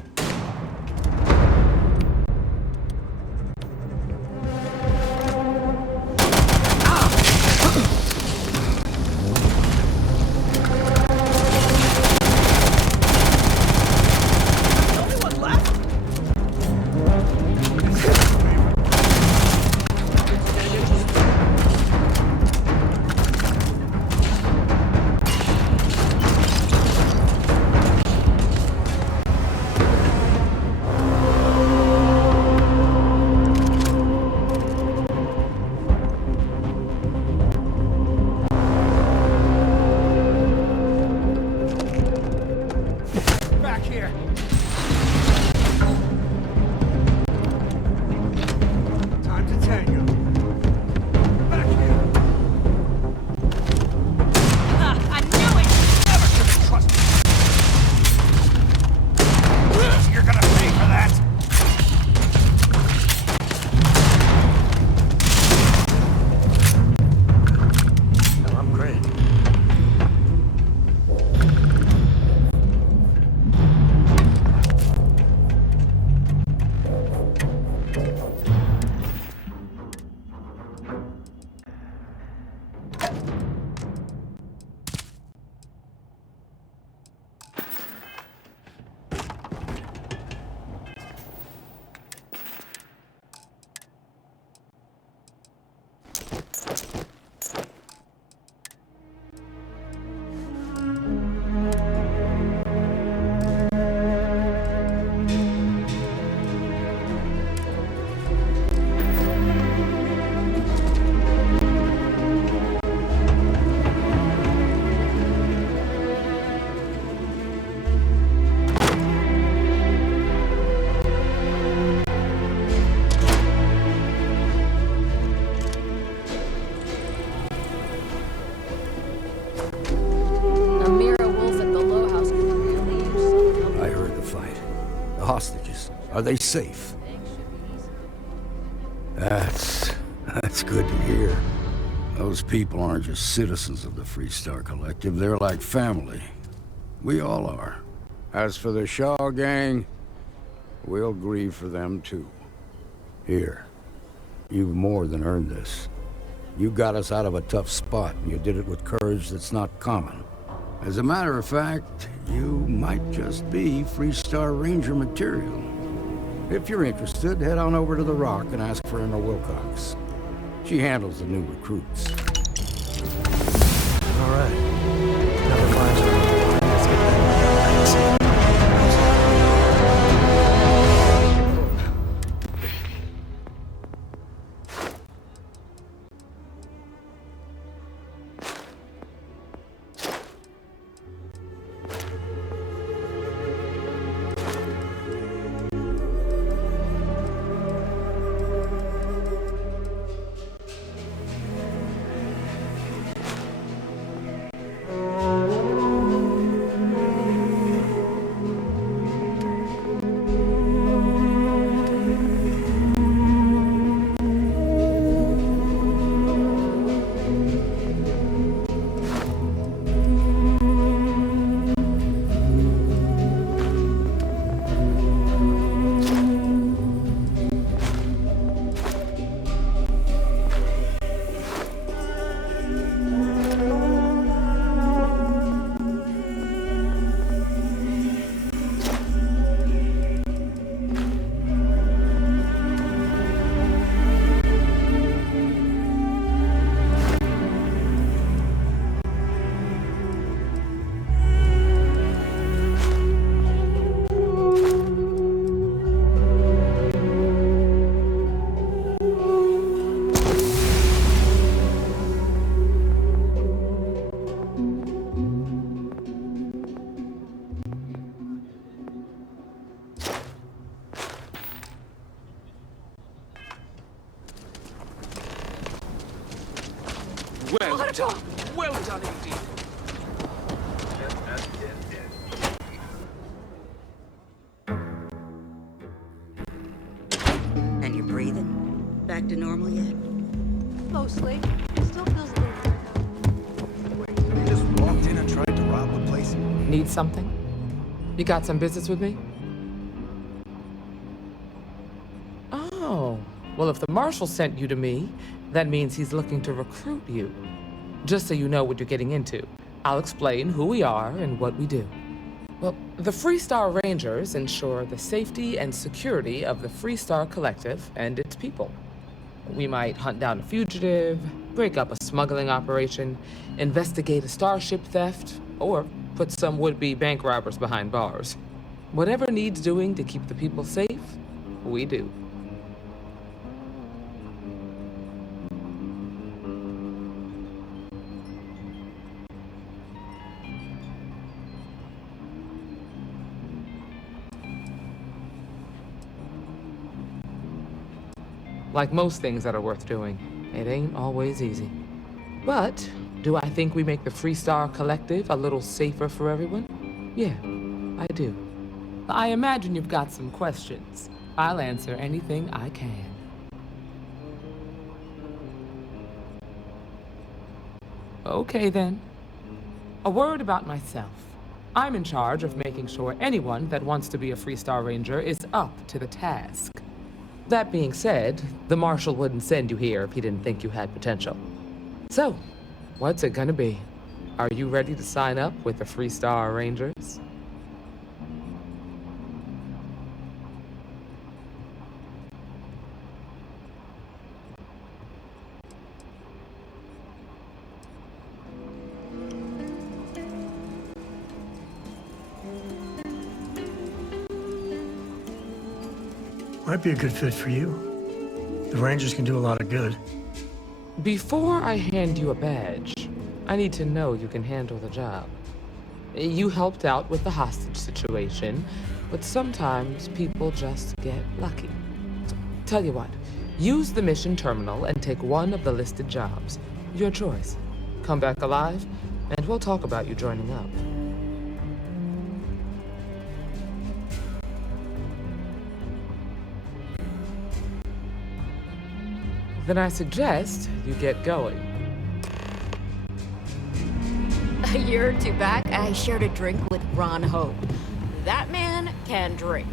Back here. Time to tango. Back here. I knew it! Never should have trusted you. You're gonna pay for that. I'm great. Are they safe? That's good to hear. Those people aren't just citizens of the Freestar Collective, they're like family. We all are. As for the Shaw gang, we'll grieve for them too. Here, you've more than earned this. You got us out of a tough spot, and you did it with courage that's not common. As a matter of fact, you might just be Freestar Ranger material. If you're interested, head on over to the Rock and ask for Emma Wilcox. She handles the new recruits. All right. Now the fires are on the line. Let's get that. Well done indeed. And you're breathing? Back to normal yet? Mostly. Still feels a little weird though. You just walked in and tried to rob the place? Need something? You got some business with me? Oh, well, if the marshal sent you to me, that means he's looking to recruit you. Just so you know what you're getting into, I'll explain who we are and what we do. Well, the Freestar Rangers ensure the safety and security of the Freestar Collective and its people. We might hunt down a fugitive, break up a smuggling operation, investigate a starship theft, or put some would-be bank robbers behind bars. Whatever needs doing to keep the people safe, we do. Like most things that are worth doing, it ain't always easy. But do I think we make the Freestar Collective a little safer for everyone? Yeah, I do. I imagine you've got some questions. I'll answer anything I can. Okay then. A word about myself. I'm in charge of making sure anyone that wants to be a Freestar Ranger is up to the task. That being said, the Marshal wouldn't send you here if he didn't think you had potential. So, what's it gonna be? Are you ready to sign up with the Freestar Rangers? Might be a good fit for you. The Rangers can do a lot of good. Before I hand you a badge, I need to know you can handle the job. You helped out with the hostage situation, but sometimes people just get lucky. Tell you what, use the mission terminal and take one of the listed jobs. Your choice. Come back alive, and we'll talk about you joining up. Then I suggest you get going. A year or two back, I shared a drink with Ron Hope. That man can drink.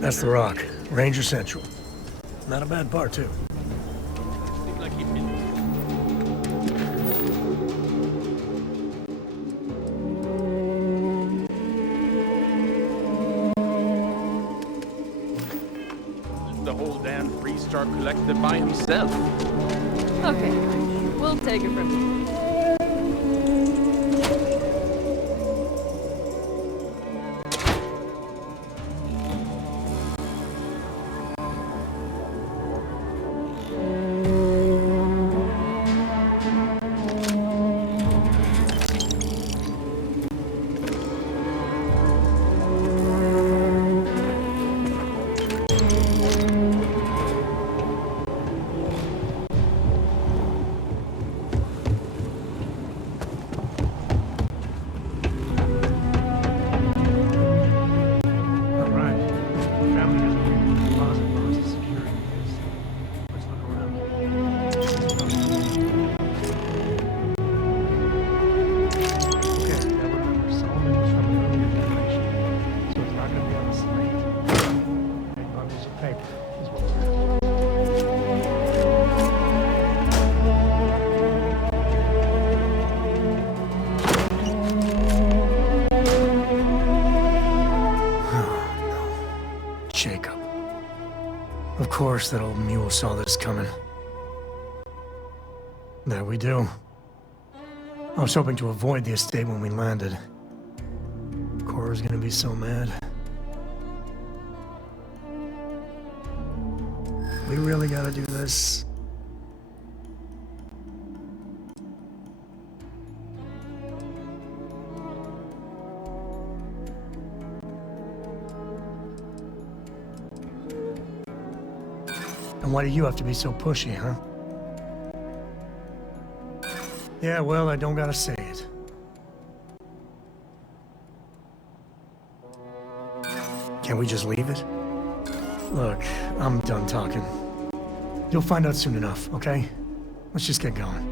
That's the Rock. Ranger Central. Not a bad bar, too. The whole damn Freestar collected by himself. Okay, we'll take it from here. Of course, that old mule saw this coming. There we do. I was hoping to avoid the estate when we landed. Cora's gonna be so mad. We really gotta do this. And why do you have to be so pushy, huh? Yeah, well, I don't gotta say it. Can't we just leave it? Look, I'm done talking. You'll find out soon enough, okay? Let's just get going.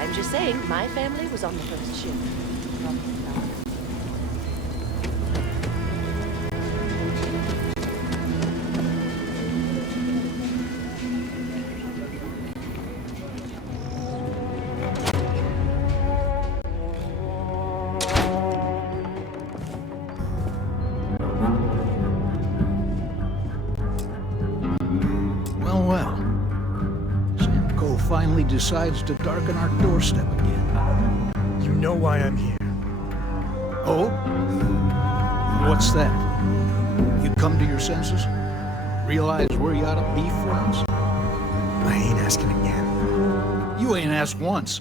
I'm just saying, my family was on the first ship. Well, well. Sam Cole finally decides to darken our doorstep again. You know why I'm here. Oh? What's that? You come to your senses? Realize where you ought to be for once? I ain't asking again. You ain't asked once.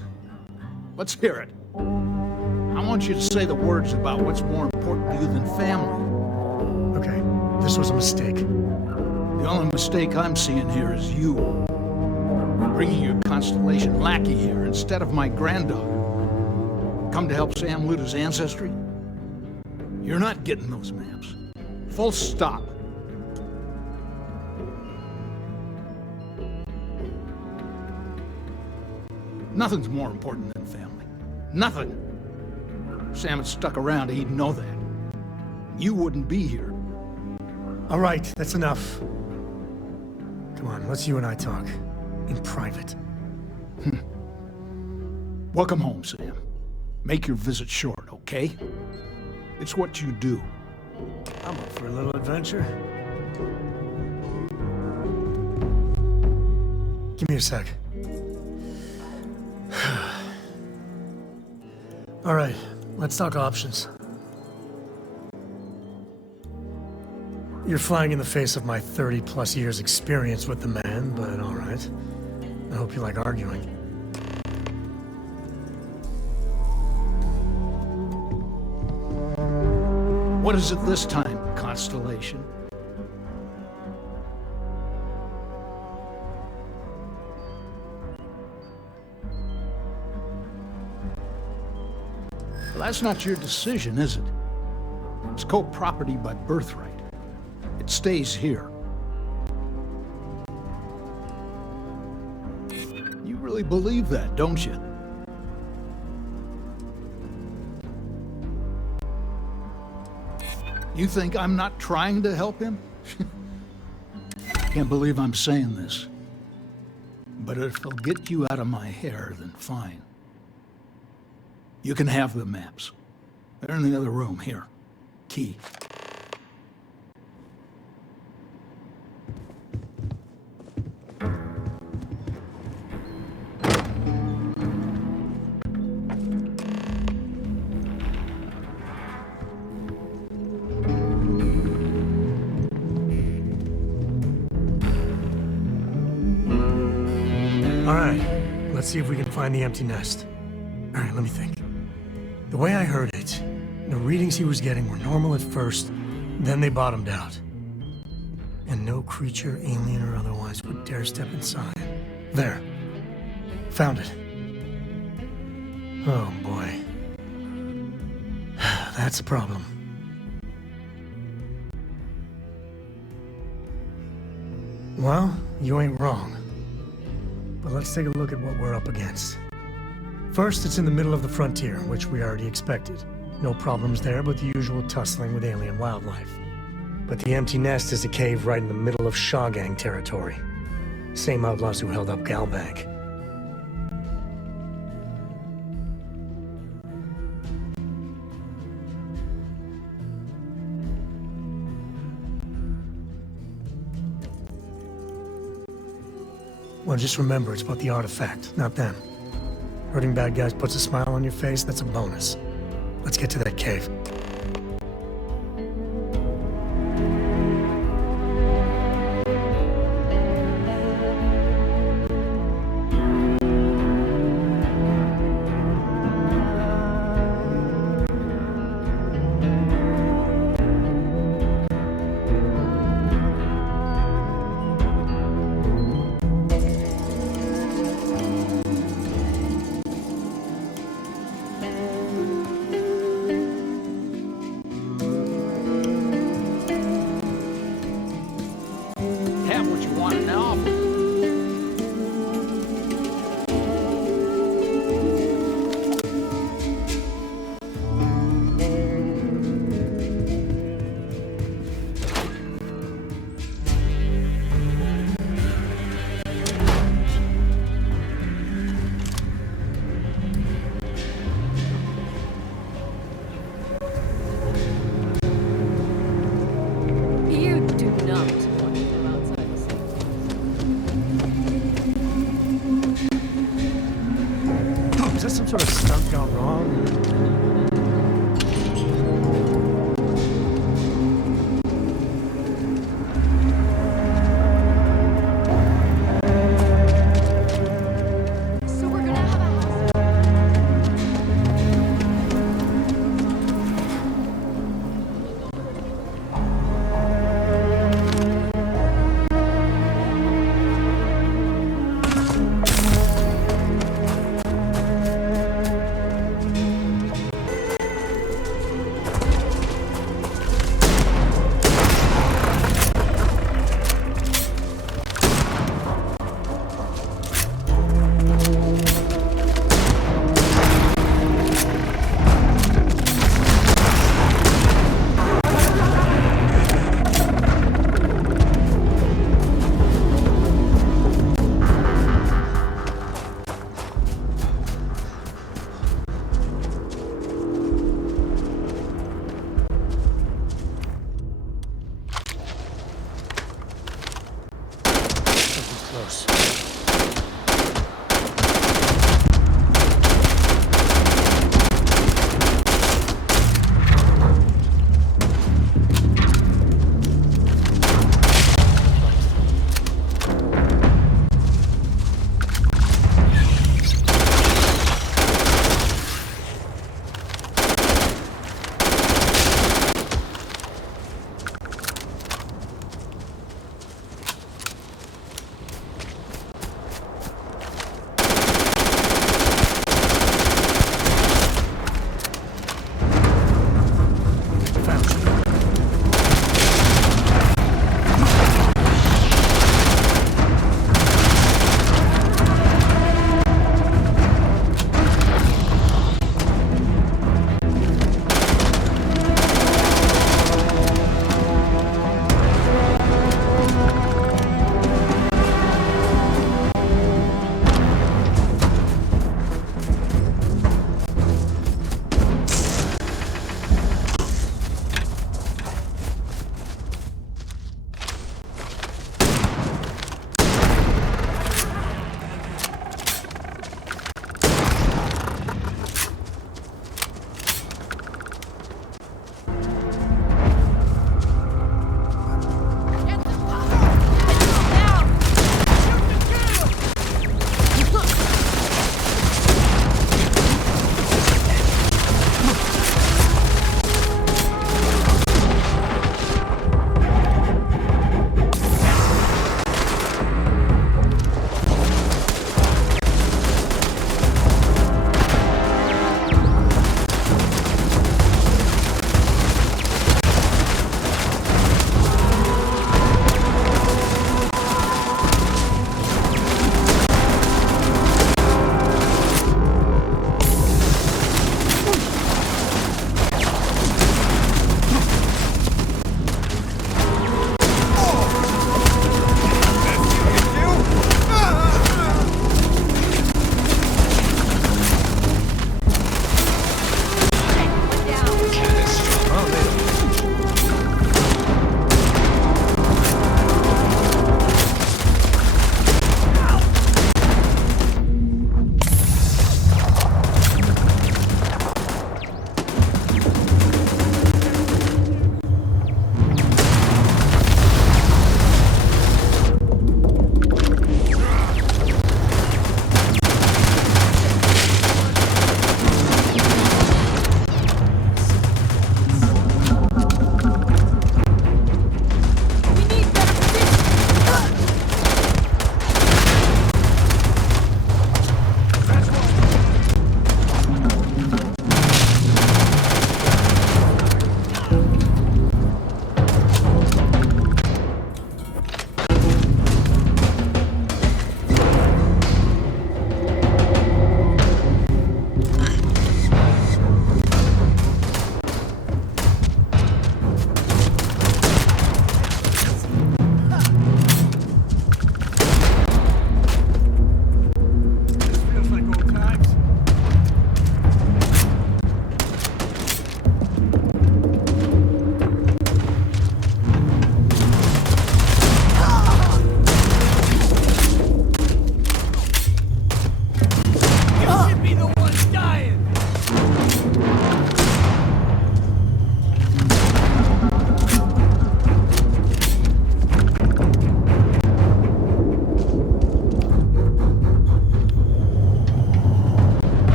Let's hear it. I want you to say the words about what's more important to you than family. Okay, this was a mistake. The only mistake I'm seeing here is you. Bringing your Constellation lackey here instead of my granddaughter. Come to help Sam loot his ancestry? You're not getting those maps. Full stop. Nothing's more important than family. Nothing. If Sam had stuck around, he'd know that. You wouldn't be here. All right, that's enough. Come on, let's you and I talk. In private. Welcome home, Sam. Make your visit short, okay? It's what you do. I'm up for a little adventure. Give me a sec. All right, let's talk options. You're flying in the face of my 30-plus years experience with the man, but all right. I hope you like arguing. What is it this time, Constellation? Well, that's not your decision, is it? It's co-property by birthright. It stays here. You really believe that, don't you? You think I'm not trying to help him? Can't believe I'm saying this. But if it'll get you out of my hair, then fine. You can have the maps. They're in the other room, here. Key. All right, let's see if we can find the empty nest. All right, let me think. The way I heard it, the readings he was getting were normal at first, then they bottomed out. And no creature, alien or otherwise, would dare step inside. There. Found it. Oh, boy. That's a problem. Well, you ain't wrong. But let's take a look at what we're up against. First, it's in the middle of the frontier, which we already expected. No problems there, but the usual tussling with alien wildlife. But the empty nest is a cave right in the middle of Shawgang territory. Same outlaws who held up Galbank. Well, just remember, it's about the artifact, not them. Hurting bad guys puts a smile on your face, that's a bonus. Let's get to that cave.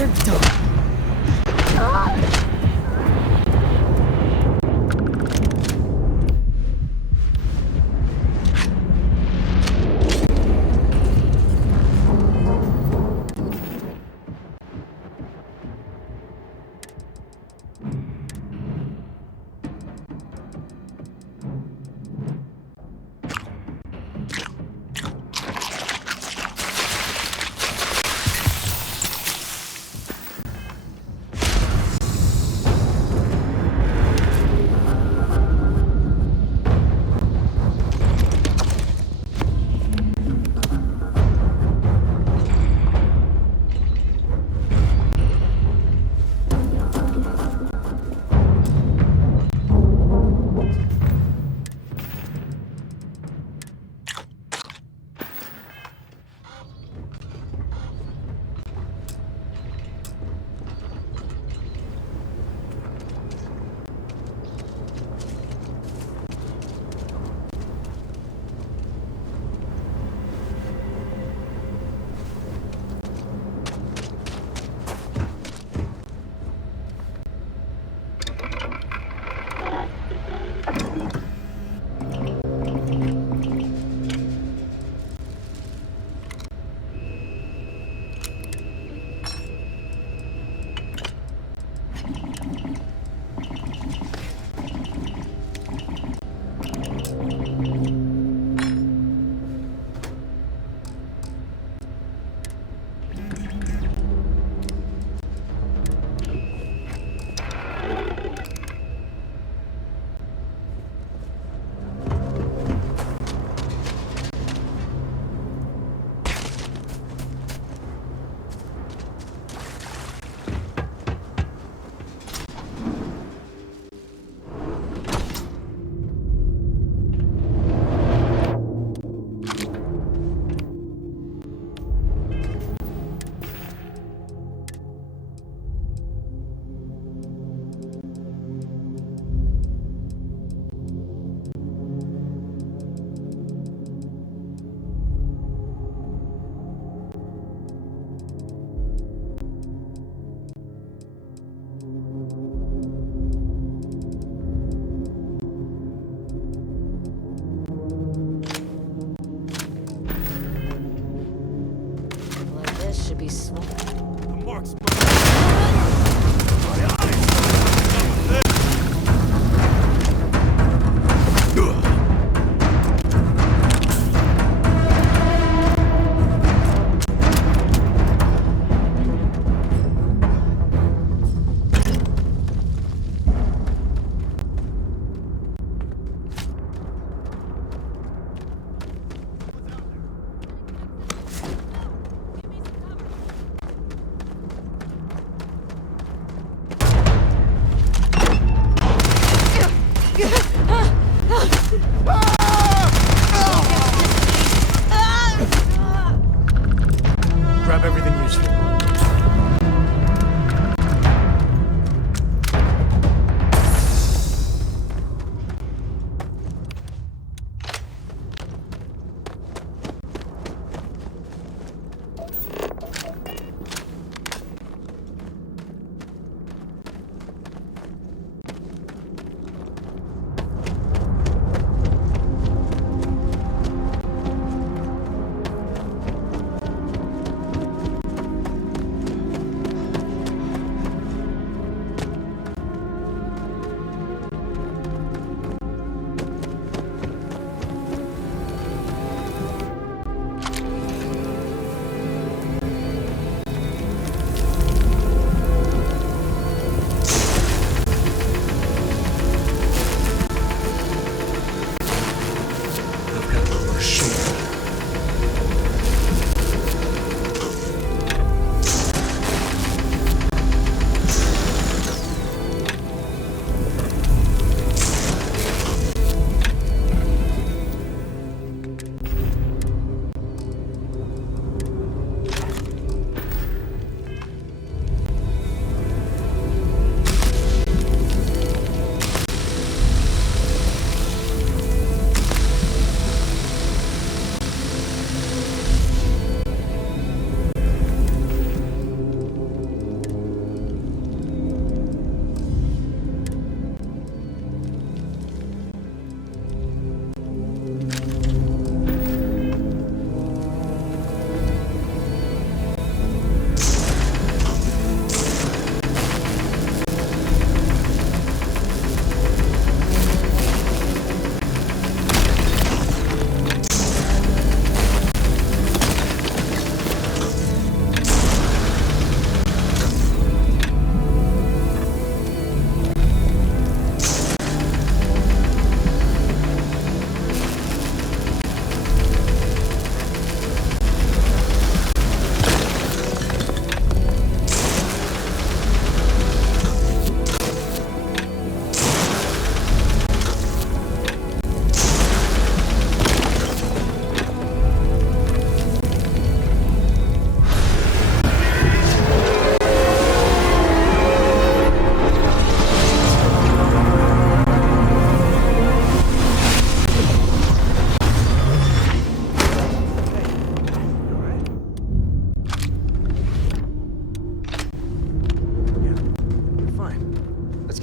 You're done. Grab everything useful.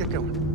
Get going.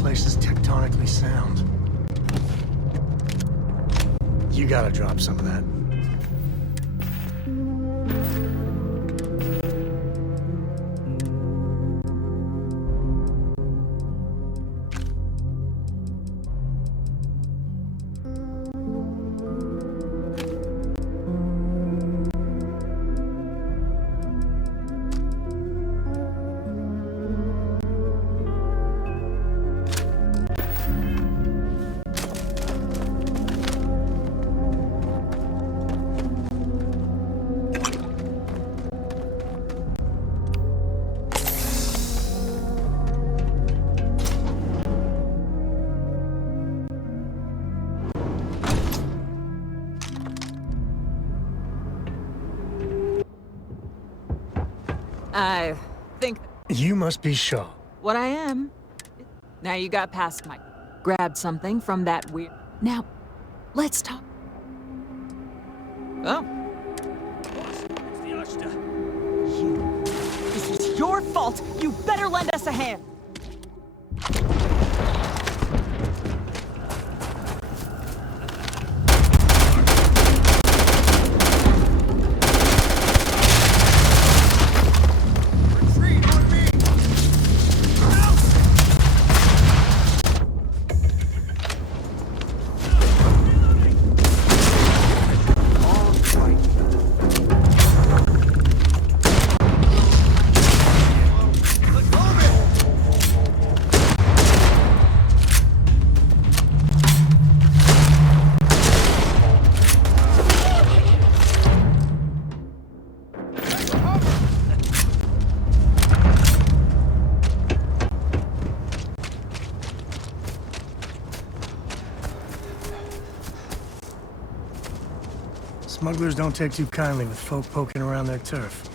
Place is tectonically sound. You gotta drop some of that. I think... You must be Shaw. What I am. Now you got past my... Grabbed something from that weird... Now, let's talk. Oh. This is your fault! You better lend us a hand! Smugglers don't take too kindly with folk poking around their turf.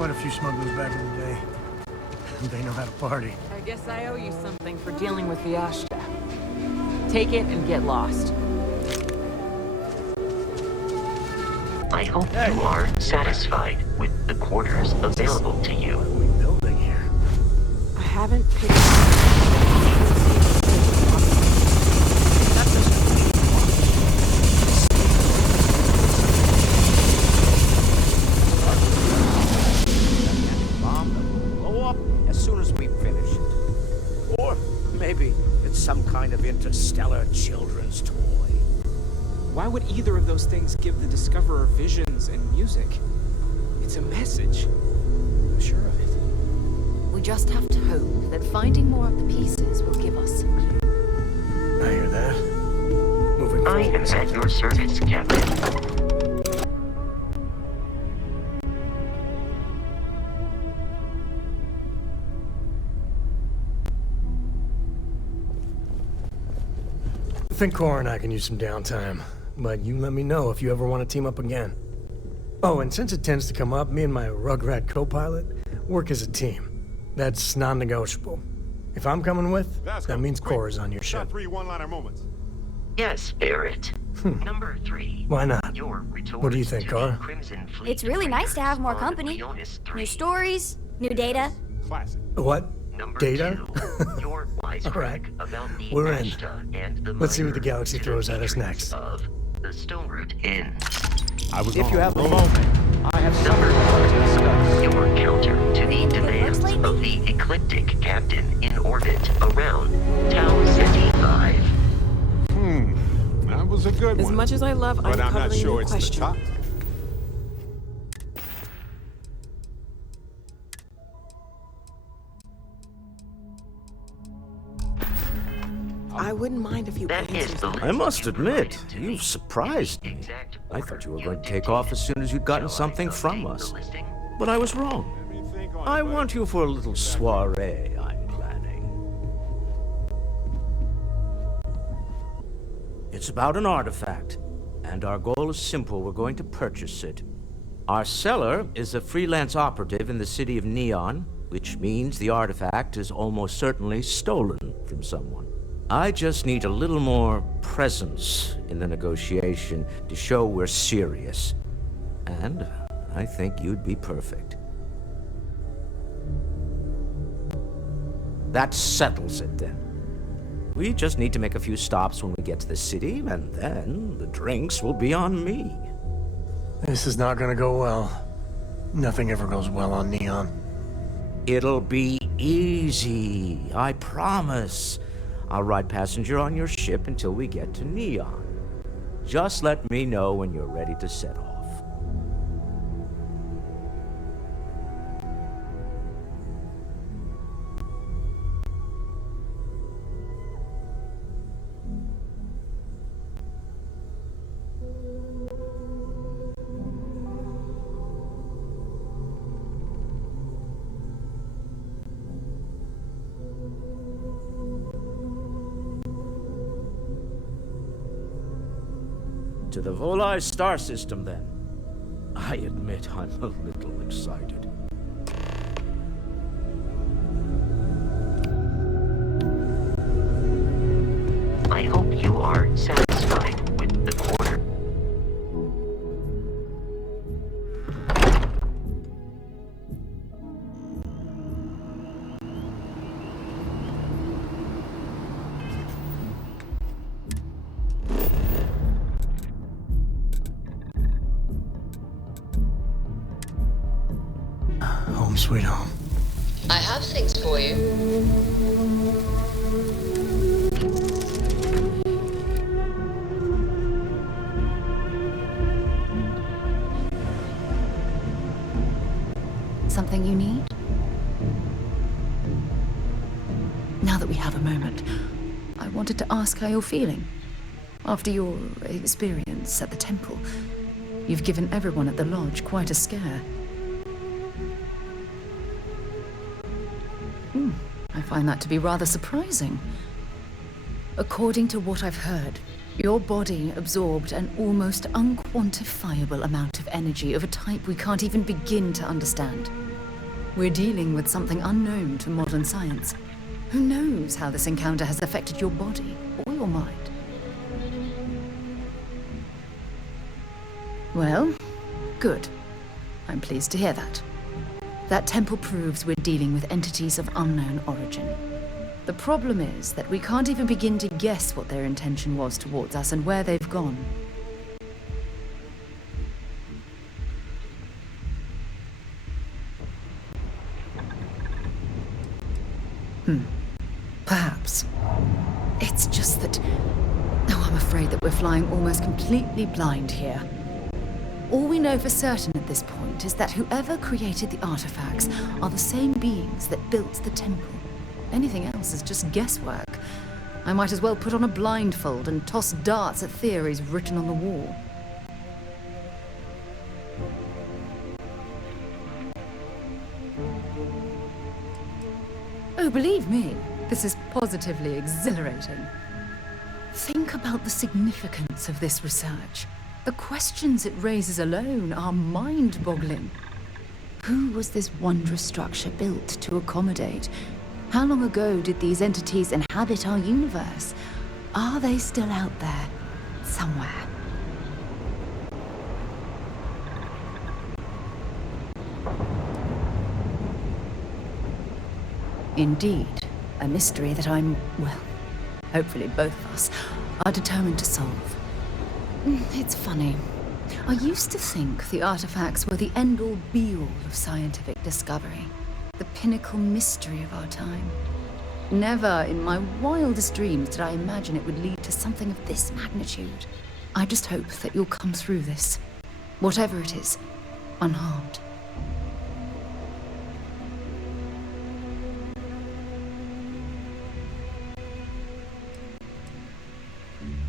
quite a few smugglers back in the day. They know how to party. I guess I owe you something for dealing with the Ashta. Take it and get lost. I hope you are satisfied with the quarters available to you. What are we building here? I haven't picked Bomb that will blow up as soon as we finish it. Or maybe it's some kind of interstellar children's toy. Why would either of those things give the Discoverer visions and music? It's a message. I'm sure of it. We just have to hope that finding more of the pieces will give us some clue. I hear that. Moving I am forward. at your service, Captain. I think Cora and I can use some downtime, but you let me know if you ever want to team up again. Oh, and since it tends to come up, me and my Rugrat co-pilot work as a team. That's non-negotiable. If I'm coming with, that means Cora's on your ship. 3 one-liner moments. Yes, Barrett. Number 3. Why not? Your retort What do you think, to the Cora? Crimson Fleet It's really nice to have more on company. Leonis 3. New stories, new data. Classic. What? Number Data? 2. Your wisecrack Alright. about the We're in. Ashta and the Let's see what the minor galaxy throws at us next. of the Stone Root Inn. I was If on you a have a roll. moment, I have Number something 4. to discuss. Your counter to the demands lately? of the Ecliptic Captain in orbit around Tau Ceti 5. That was a good as one. much as I love But I'm not uncovering sure new it's the questions. top. I wouldn't mind if you That is answered the that. I must admit, you've surprised me. I thought you were going to take off as soon as you'd gotten something from us. But I was wrong. I want you for a little soiree I'm planning. It's about an artifact, and our goal is simple. We're going to purchase it. Our seller is a freelance operative in the city of Neon, which means the artifact is almost certainly stolen from someone. I just need a little more presence in the negotiation to show we're serious. And I think you'd be perfect. That settles it then. We just need to make a few stops when we get to the city, and then the drinks will be on me. This is not gonna go well. Nothing ever goes well on Neon. It'll be easy, I promise. I'll ride passenger on your ship until we get to Neon. Just let me know when you're ready to set off. To the Volai star system, then. I admit I'm a little excited. I hope you are satisfied with the quarter. Home sweet home. I have things for you. Something you need? Now that we have a moment, I wanted to ask how you're feeling. After your experience at the temple, you've given everyone at the lodge quite a scare. I find that to be rather surprising. According to what I've heard, your body absorbed an almost unquantifiable amount of energy of a type we can't even begin to understand. We're dealing with something unknown to modern science. Who knows how this encounter has affected your body or your mind? Well, good. I'm pleased to hear that. That temple proves we're dealing with entities of unknown origin. The problem is that we can't even begin to guess what their intention was towards us and where they've gone. Perhaps. It's just that... Oh, I'm afraid that we're flying almost completely blind here. All we know for certain at this point is that whoever created the artifacts are the same beings that built the temple. Anything else is just guesswork. I might as well put on a blindfold and toss darts at theories written on the wall. Oh, believe me, this is positively exhilarating. Think about the significance of this research. The questions it raises alone are mind-boggling. Who was this wondrous structure built to accommodate? How long ago did these entities inhabit our universe? Are they still out there, somewhere? Indeed, a mystery that well, hopefully both of us are determined to solve. It's funny. I used to think the artifacts were the end-all be-all of scientific discovery, the pinnacle mystery of our time. Never in my wildest dreams did I imagine it would lead to something of this magnitude. I just hope that you'll come through this, whatever it is, unharmed.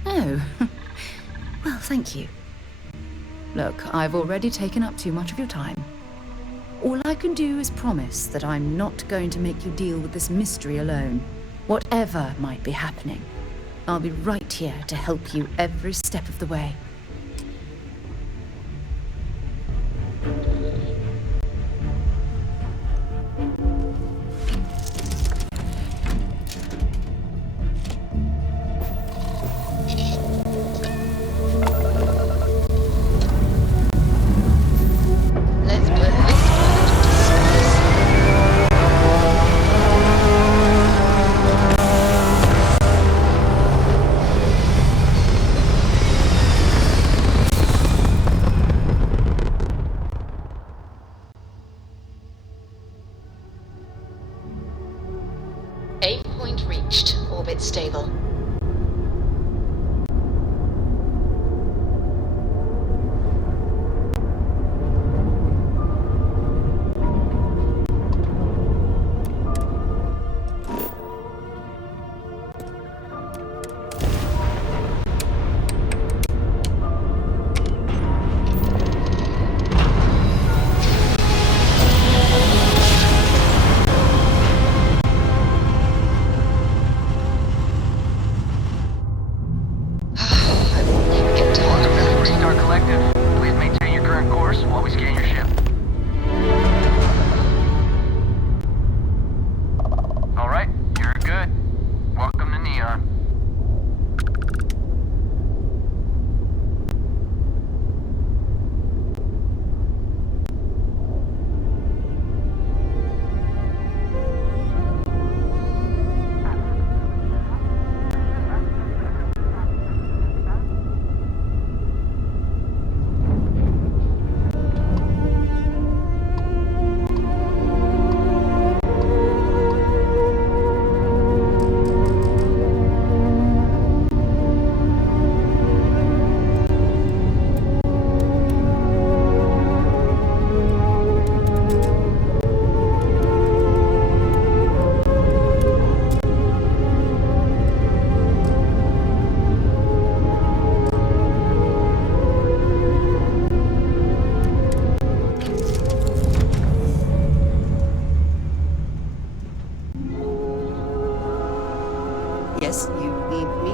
Oh, well, thank you. Look, I've already taken up too much of your time. All I can do is promise that I'm not going to make you deal with this mystery alone. Whatever might be happening, I'll be right here to help you every step of the way. Aim point reached. Orbit stable. Yes, you need me?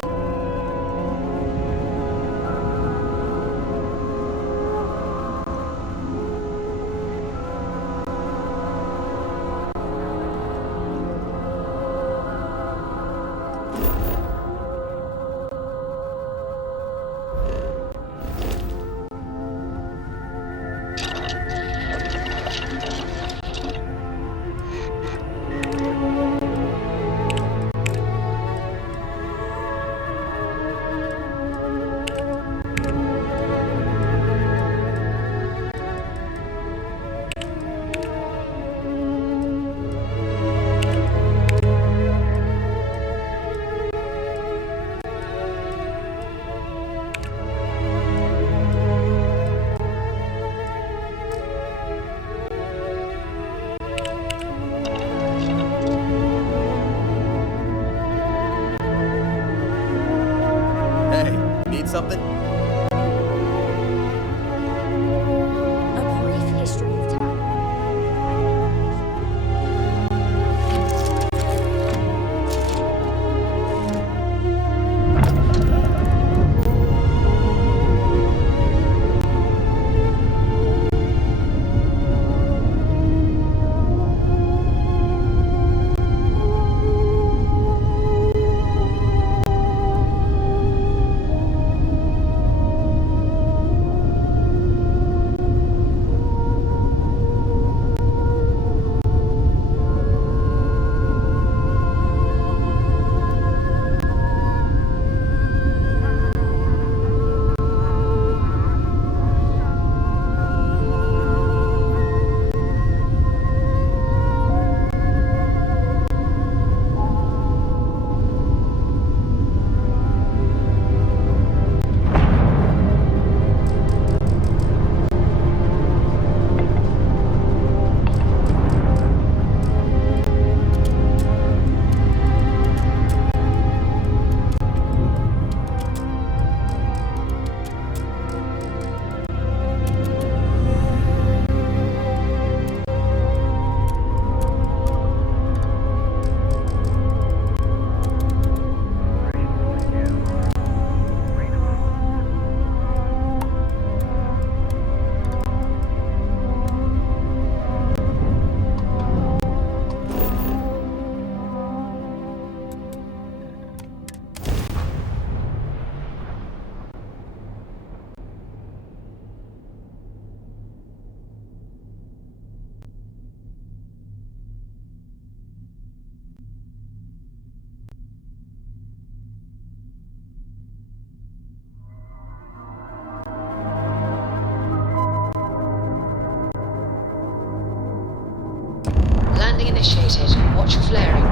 initiated. Watch your flaring.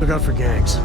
Look out for gangs.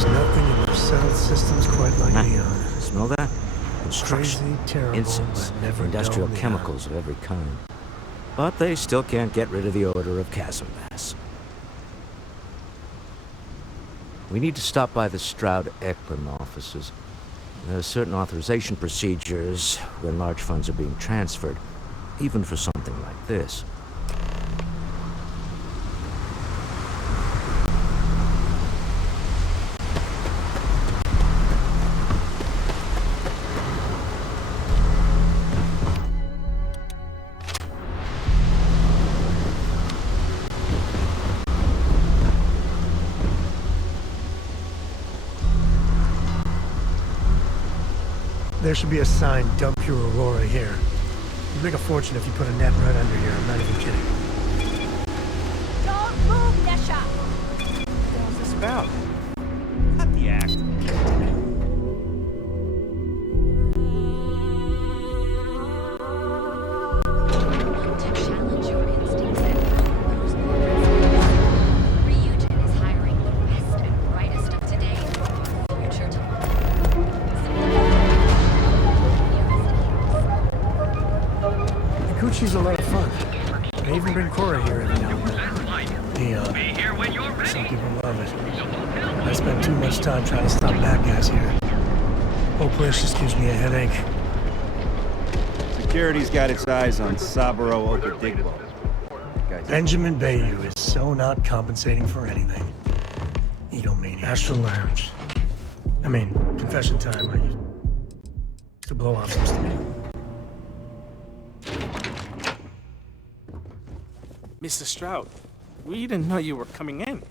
Actually, nothing else. Systems quite like Neon. Smell that? Construction, Crazy, terrible, incense, but never industrial dull chemicals of every kind. But they still can't get rid of the odor of chasm gas. We need to stop by the Stroud-Ekman offices. There are certain authorization procedures when large funds are being transferred, even for something like this. There should be a sign, dump your Aurora here. You'd make a fortune if you put a net right under here, I'm not even kidding. Don't move, Nesha! What's this about? Cut the act. She's a lot of fun. I even bring Cora here every now and then. Some people love it. I spend too much time trying to stop bad guys here. Whole place just gives me a headache. Security's got its eyes on Saburo Okadigbo. Benjamin Bayou is so not compensating for anything. Egomaniac. Astral Lounge. I mean, confession time. I used to blow off some steam. Mr. Stroud, we didn't know you were coming in.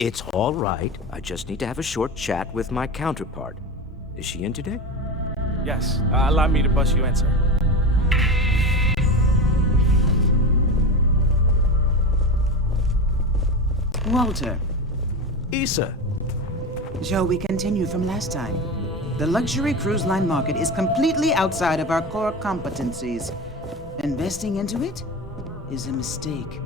It's all right. I just need to have a short chat with my counterpart. Is she in today? Yes, allow me to bust you in, sir. Walter. Issa. Shall we continue from last time? The luxury cruise line market is completely outside of our core competencies. Investing into it is a mistake.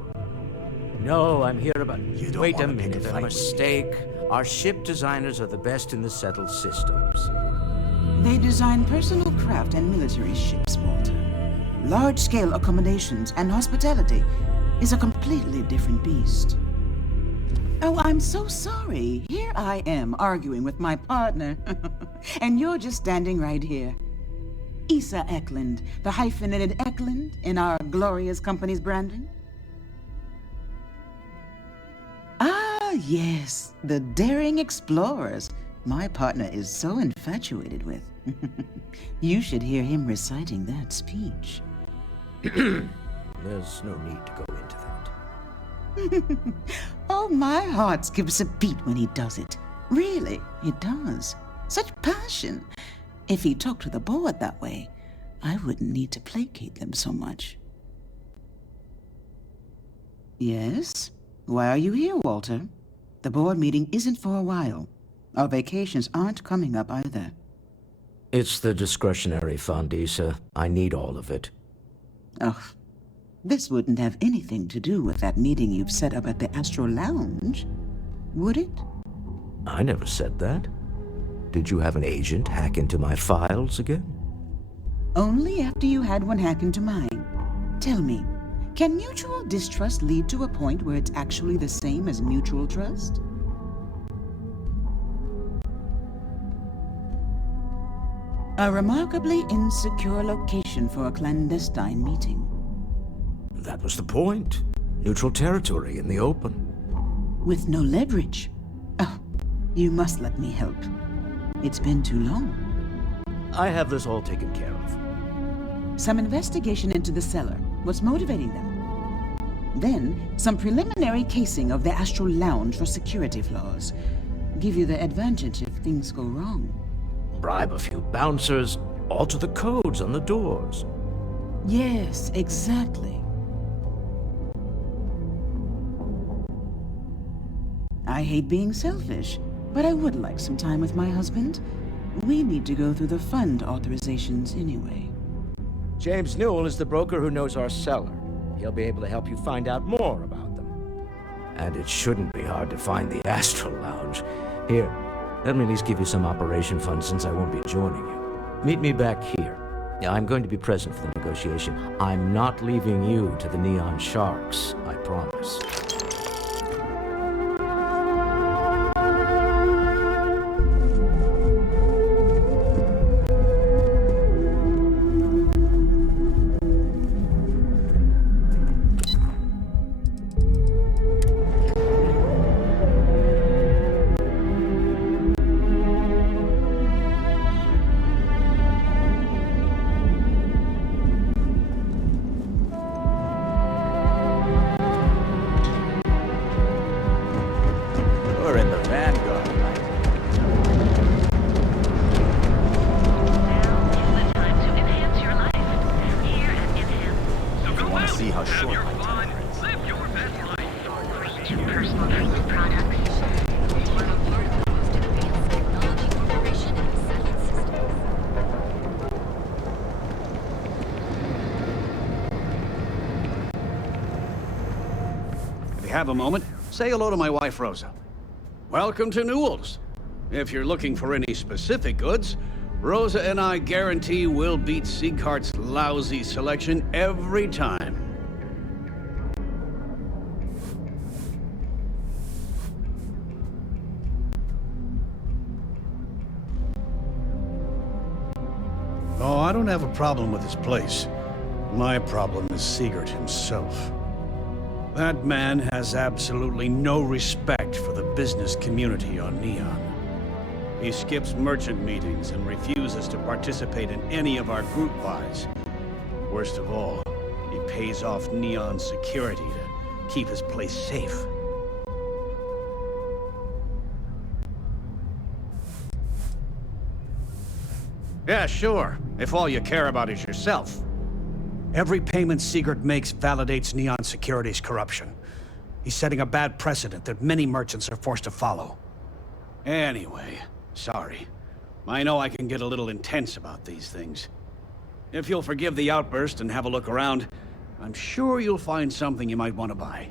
No, I'm here about... Wait a minute, a mistake. Our ship designers are the best in the settled systems. They design personal craft and military ships, Walter. Large-scale accommodations and hospitality is a completely different beast. Oh, I'm so sorry. Here I am arguing with my partner, and you're just standing right here. Issa Eklund, the hyphenated Eklund in our glorious company's branding. Ah, yes, the daring explorers my partner is so infatuated with. You should hear him reciting that speech. There's no need to go into that. Oh, my heart skips a beat when he does it. Really, it does. Such passion. If he talked to the board that way, I wouldn't need to placate them so much. Yes? Why are you here, Walter? The board meeting isn't for a while. Our vacations aren't coming up either. It's the discretionary fund, Issa. I need all of it. Oh, this wouldn't have anything to do with that meeting you've set up at the Astro Lounge, would it? I never said that. Did you have an agent hack into my files again? Only after you had one hack into mine. Tell me, can mutual distrust lead to a point where it's actually the same as mutual trust? A remarkably insecure location for a clandestine meeting. That was the point. Neutral territory in the open. With no leverage. Oh, you must let me help. It's been too long. I have this all taken care of. Some investigation into the cellar. What's motivating them? Then, some preliminary casing of the Astral Lounge for security flaws. Give you the advantage if things go wrong. Bribe a few bouncers, alter the codes on the doors. Yes, exactly. I hate being selfish, but I would like some time with my husband. We need to go through the fund authorizations anyway. James Newell is the broker who knows our cellar. He'll be able to help you find out more about them. And it shouldn't be hard to find the Astral Lounge. Here, let me at least give you some operation funds since I won't be joining you. Meet me back here. I'm going to be present for the negotiation. I'm not leaving you to the Neon Sharks, I promise. Have a moment, say hello to my wife, Rosa. Welcome to Newell's. If you're looking for any specific goods, Rosa and I guarantee we'll beat Sieghart's lousy selection every time. Oh, I don't have a problem with this place. My problem is Siegert himself. That man has absolutely no respect for the business community on Neon. He skips merchant meetings and refuses to participate in any of our group buys. Worst of all, he pays off Neon security to keep his place safe. Yeah, sure, if all you care about is yourself. Every payment Sigurd makes validates Neon Security's corruption. He's setting a bad precedent that many merchants are forced to follow. Anyway, sorry. I know I can get a little intense about these things. If you'll forgive the outburst and have a look around, I'm sure you'll find something you might want to buy.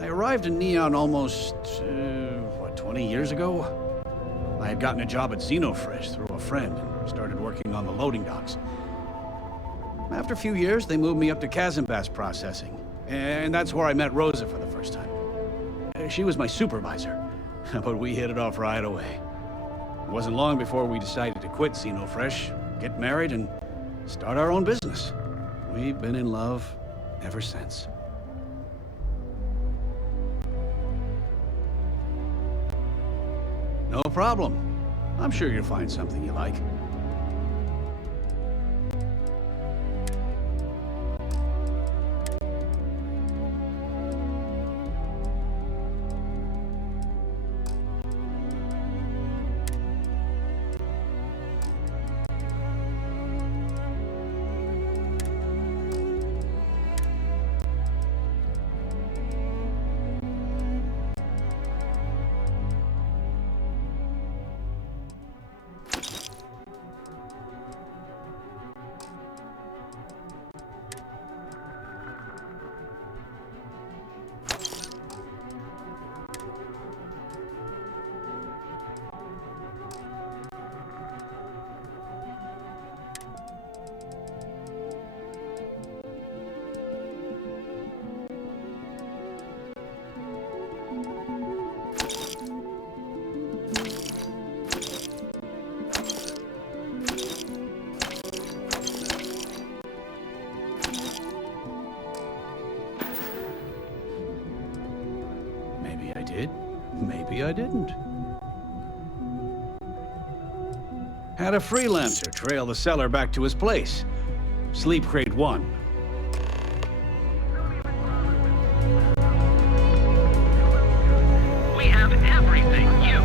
I arrived in Neon almost, 20 years ago? I had gotten a job at Xenofresh through a friend and started working on the loading docks. After a few years, they moved me up to Kazanbass processing, and that's where I met Rosa for the first time. She was my supervisor, but we hit it off right away. It wasn't long before we decided to quit Xenofresh, get married, and start our own business. We've been in love ever since. No problem. I'm sure you'll find something you like. Maybe I didn't. Had a freelancer trail the seller back to his place. Sleep Crate 1. We have everything you...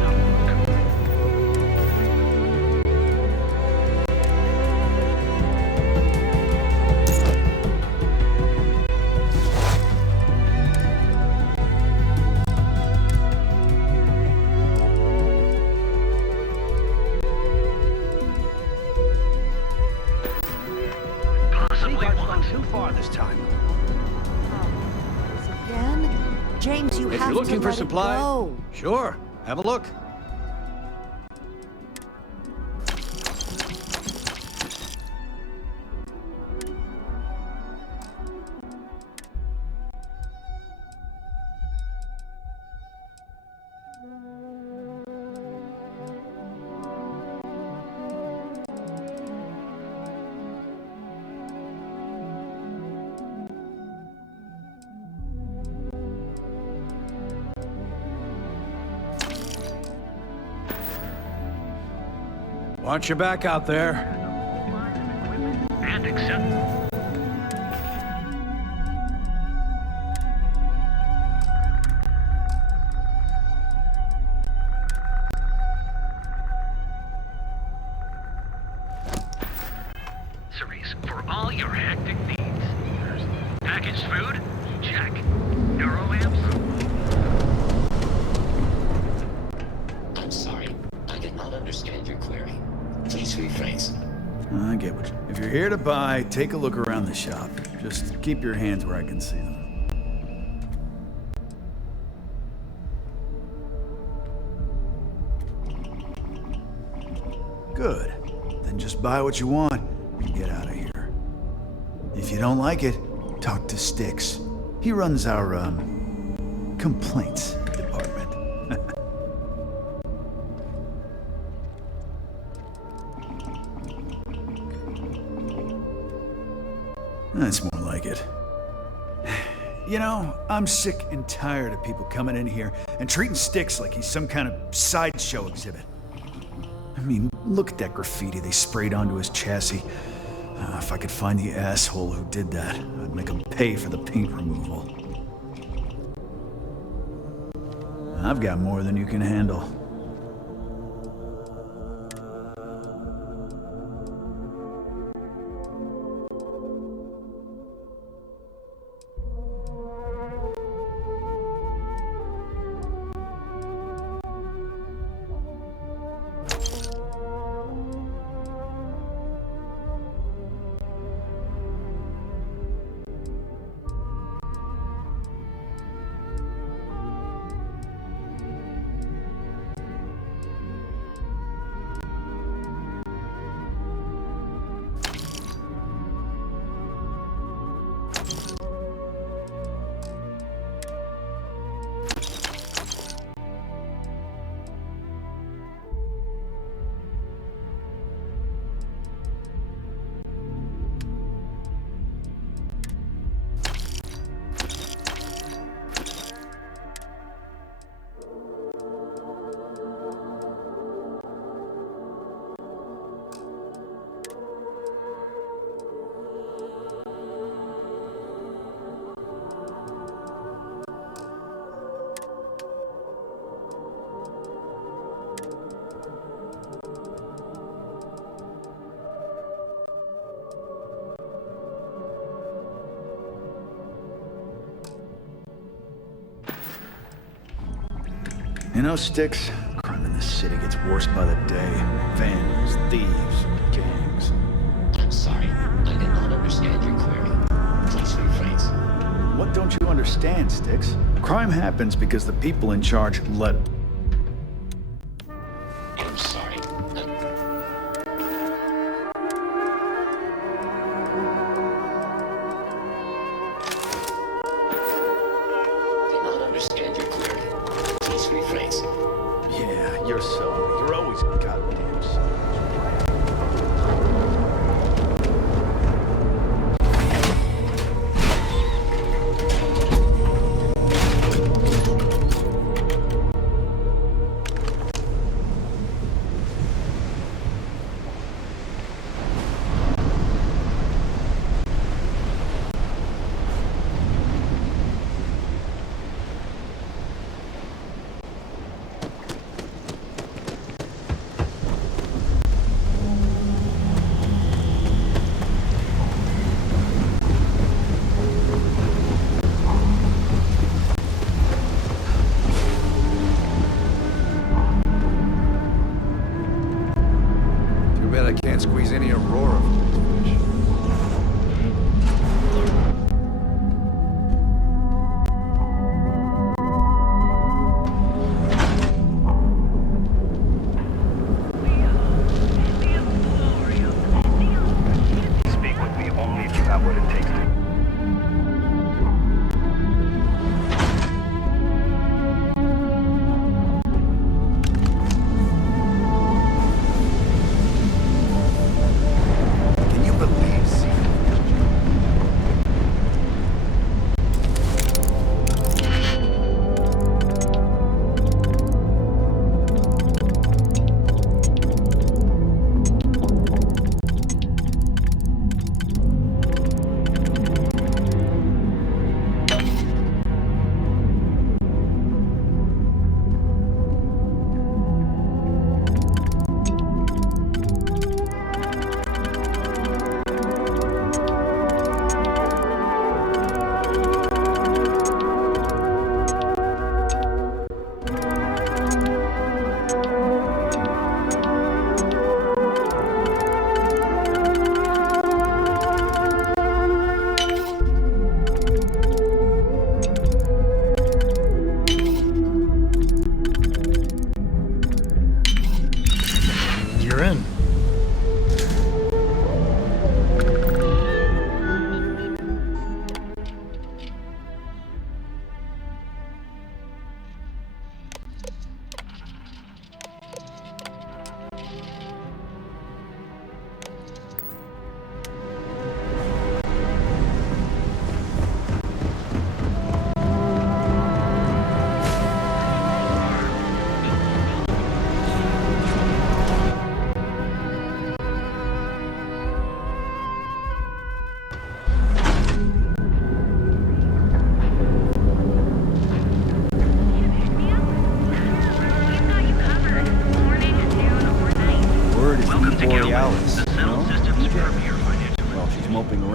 James, you If have you're looking to for let supply, it go. sure, have a look. Watch your back out there. And accept... for all your hectic needs. Packaged food? Check. Neurolamps? I'm sorry. I did not understand your query. Please rephrase. I get what you... If you're here to buy, take a look around the shop. Just keep your hands where I can see them. Good. Then just buy what you want and get out of here. If you don't like it, talk to Styx. He runs our, complaints department. That's more like it. You know, I'm sick and tired of people coming in here and treating Styx like he's some kind of sideshow exhibit. I mean, look at that graffiti they sprayed onto his chassis. If I could find the asshole who did that, I'd make him pay for the paint removal. I've got more than you can handle. You know, Styx, crime in this city gets worse by the day. Vandals, thieves, gangs. I'm sorry. I did not understand your query. Please rephrase. What don't you understand, Styx? Crime happens because the people in charge let... I'm sorry. Did not understand your query. Please rephrase. Yeah, you're sorry. You're always goddamn sorry. I can't squeeze any Aurora from this fish. Speak with me only if you have what it takes to...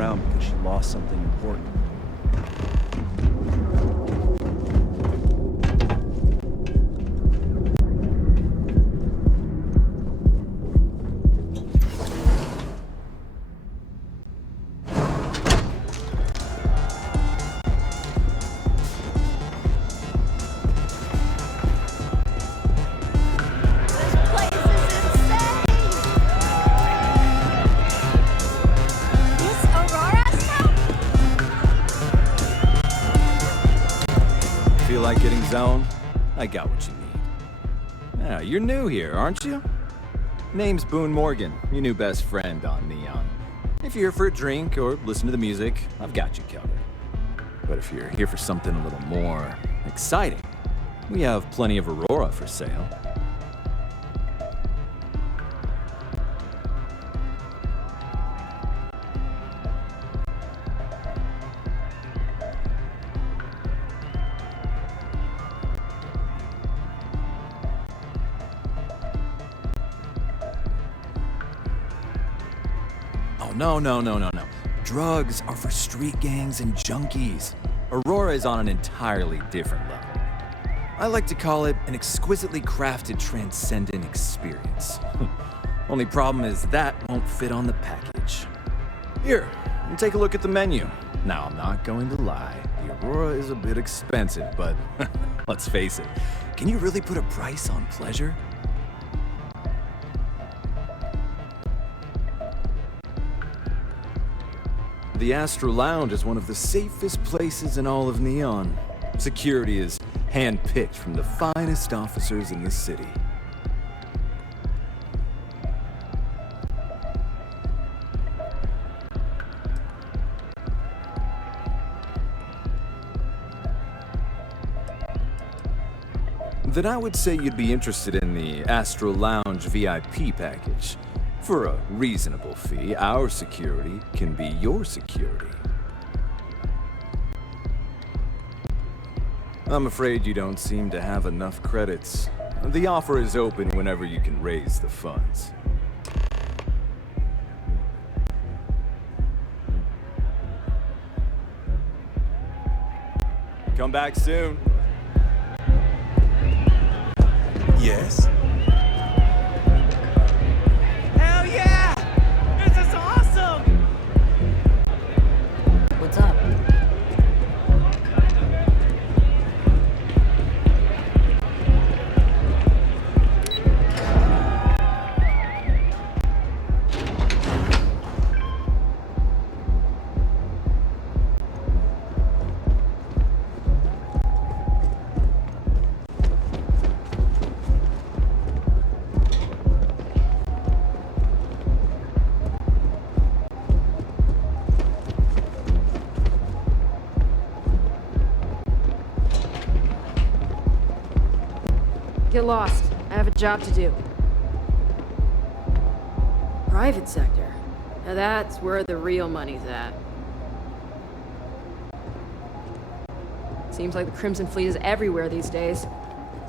around because she lost something important. Feel like getting zoned? I got what you need. Yeah, you're new here, aren't you? Name's Boone Morgan, your new best friend on Neon. If you're here for a drink or listen to the music, I've got you covered. But if you're here for something a little more exciting, we have plenty of Aurora for sale. No. Drugs are for street gangs and junkies. Aurora is on an entirely different level. I like to call it an exquisitely crafted, transcendent experience. Only problem is that won't fit on the package. Here, take a look at the menu. Now, I'm not going to lie. The Aurora is a bit expensive, but let's face it. Can you really put a price on pleasure? The Astro Lounge is one of the safest places in all of Neon. Security is hand-picked from the finest officers in the city. Then I would say you'd be interested in the Astro Lounge VIP package. For a reasonable fee, our security can be your security. I'm afraid you don't seem to have enough credits. The offer is open whenever you can raise the funds. Come back soon. Yes? Hell yeah! This is awesome! What's up? Get lost. I have a job to do. Private sector. Now that's where the real money's at. Seems like the Crimson Fleet is everywhere these days.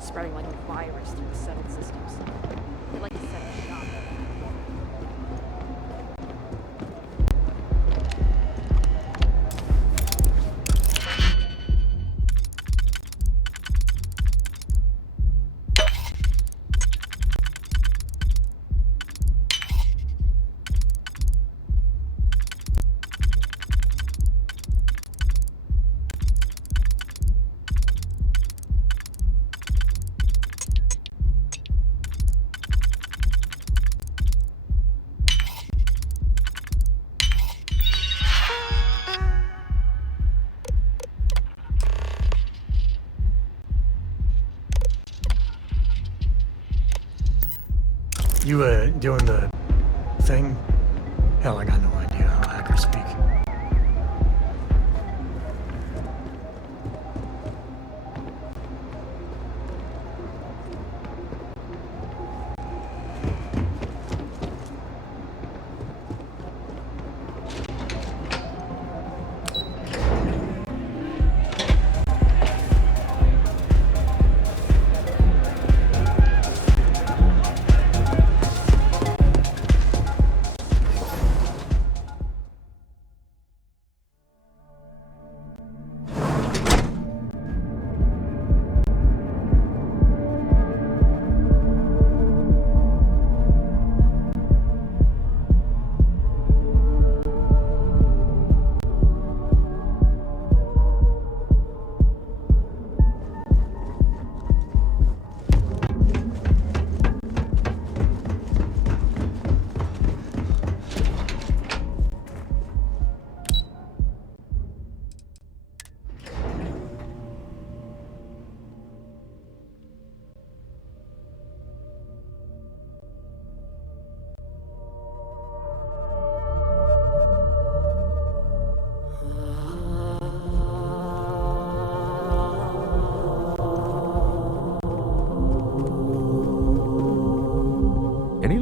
Spreading like a virus through the settled systems. They like to set up shop. You, doing the thing? Hell, I got no idea how hackers speak.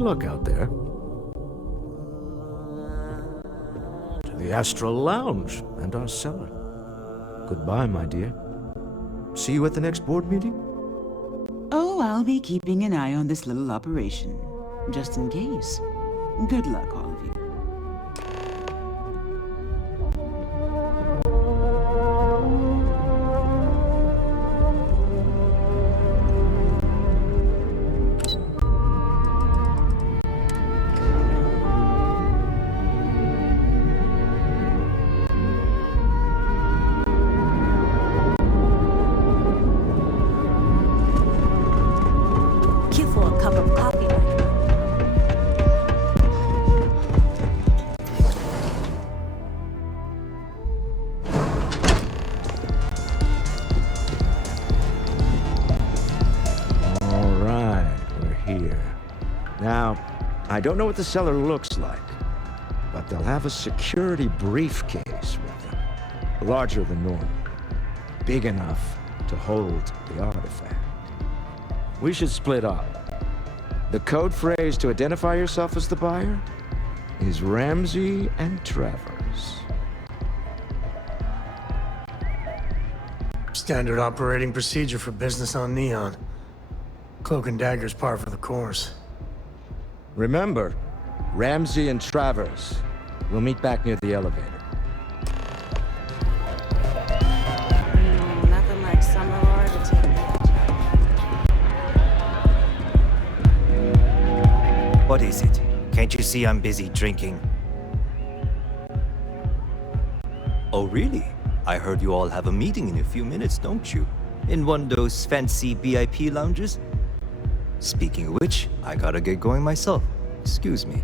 luck out there. To the Astral Lounge and our cellar. Goodbye, my dear. See you at the next board meeting? Oh, I'll be keeping an eye on this little operation, just in case. Good luck, all of you. Queue for a cup of coffee. All right, we're here. Now, I don't know what the cellar looks like, but they'll have a security briefcase with them. Larger than normal. Big enough to hold the artifact. We should split up. The code phrase to identify yourself as the buyer is Ramsey and Travers. Standard operating procedure for business on Neon. Cloak and dagger's par for the course. Remember, Ramsey and Travers. We'll meet back near the elevator. Nothing like summer lore to take me. What is it? Can't you see I'm busy drinking? Oh, really? I heard you all have a meeting in a few minutes, don't you? In one of those fancy VIP lounges? Speaking of which, I gotta get going myself. Excuse me.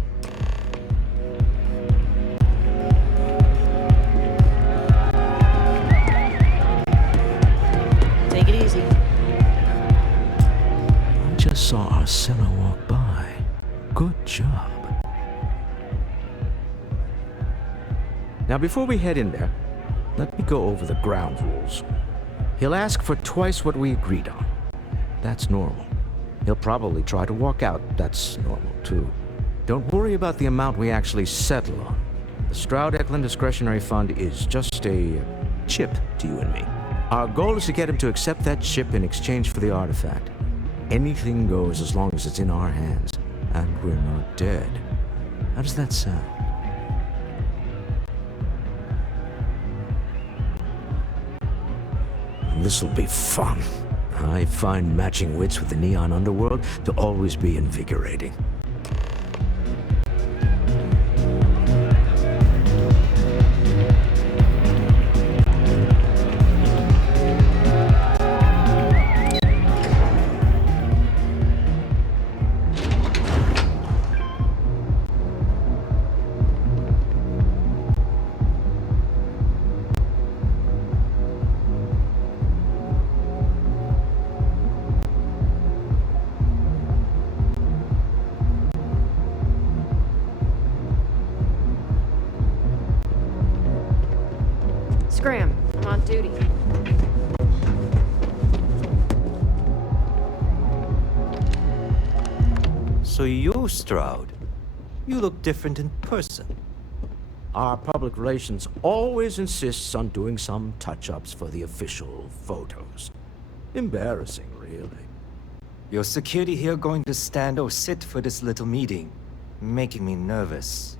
Take it easy. I just saw our cellar walk by. Good job. Now, before we head in there, let me go over the ground rules. He'll ask for twice what we agreed on. That's normal. He'll probably try to walk out. That's normal, too. Don't worry about the amount we actually settle on. The Stroud-Eklund Discretionary Fund is just a chip to you and me. Our goal is to get him to accept that chip in exchange for the artifact. Anything goes as long as it's in our hands, and we're not dead. How does that sound? This'll be fun. I find matching wits with the Neon Underworld to always be invigorating. Scram, I'm on duty. So you, Stroud, you look different in person. Our public relations always insists on doing some touch-ups for the official photos. Embarrassing, really. Your security here going to stand or sit for this little meeting, making me nervous.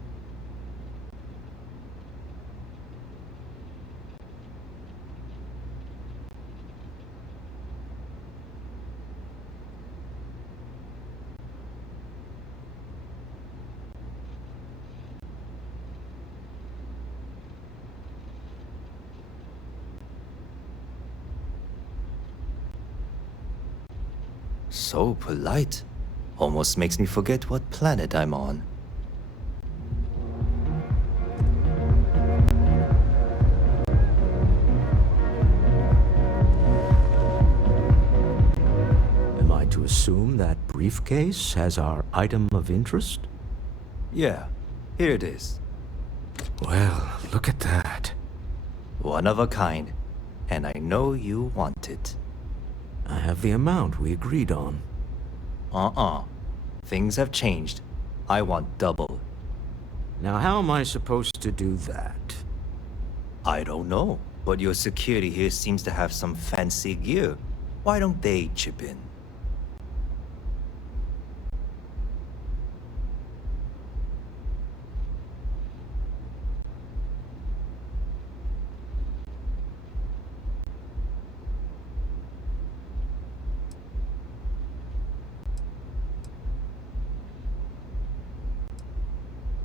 So polite. Almost makes me forget what planet I'm on. Am I to assume that briefcase has our item of interest? Yeah, here it is. Well, look at that. One of a kind. And I know you want it. I have the amount we agreed on. Things have changed. I want double. Now, how am I supposed to do that? I don't know, but your security here seems to have some fancy gear. Why don't they chip in?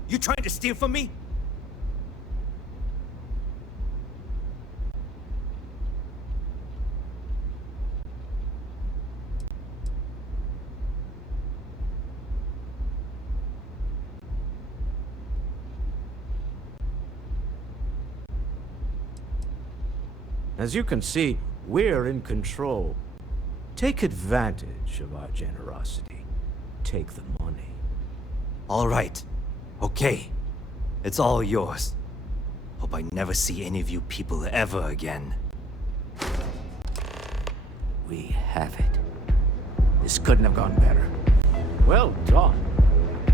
You trying to steal from me? As you can see, we're in control. Take advantage of our generosity. Take the money. All right. Okay. It's all yours. Hope I never see any of you people ever again. We have it. This couldn't have gone better. Well done.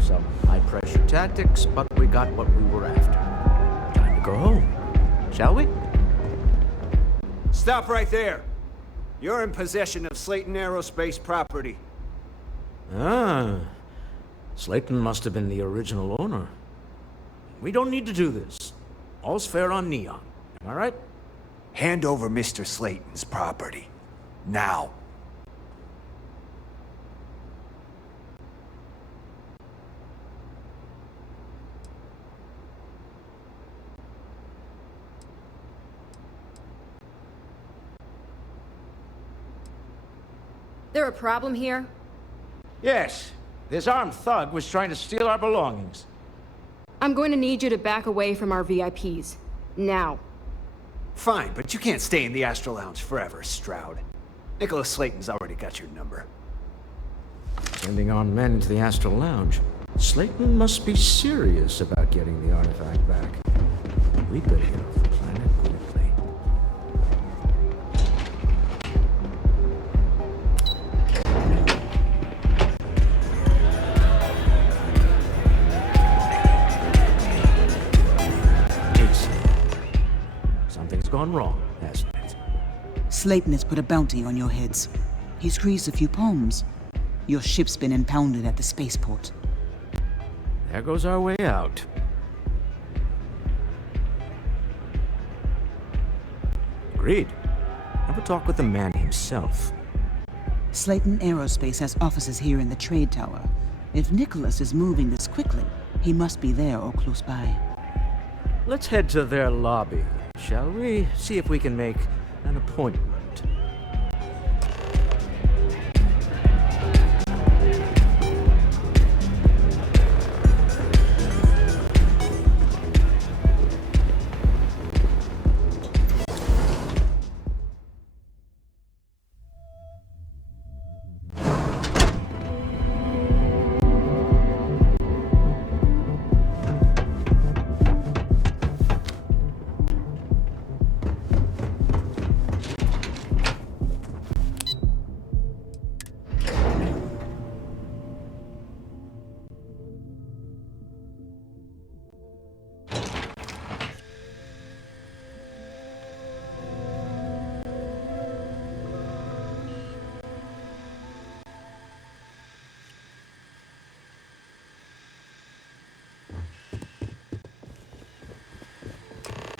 Some high-pressure tactics, but we got what we were after. Time to go home, shall we? Stop right there. You're in possession of Slayton Aerospace property. Ah. Slayton must have been the original owner. We don't need to do this. All's fair on Neon. Am I right? Hand over Mr. Slayton's property. Now. There a problem here? Yes. This armed thug was trying to steal our belongings. I'm going to need you to back away from our VIPs. Now. Fine, but you can't stay in the Astro Lounge forever, Stroud. Nicholas Slayton's already got your number. Sending on men into the Astral Lounge. Slayton must be serious about getting the artifact back. We'd better get off the planet quickly. Something's gone wrong, hasn't it? Slayton has put a bounty on your heads. He squeezed a few palms. Your ship's been impounded at the spaceport. There goes our way out. Agreed. Have a talk with the man himself. Slayton Aerospace has offices here in the trade tower. If Nicholas is moving this quickly, he must be there or close by. Let's head to their lobby, shall we? See if we can make an appointment.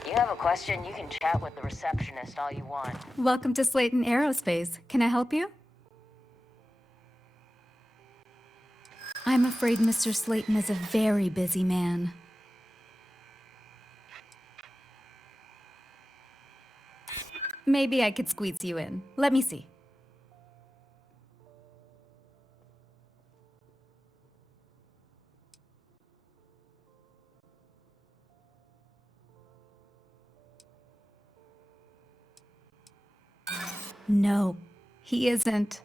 You have a question, you can chat with the receptionist all you want. Welcome to Slayton Aerospace. Can I help you? I'm afraid Mr. Slayton is a very busy man. Maybe I could squeeze you in. Let me see. No, he isn't.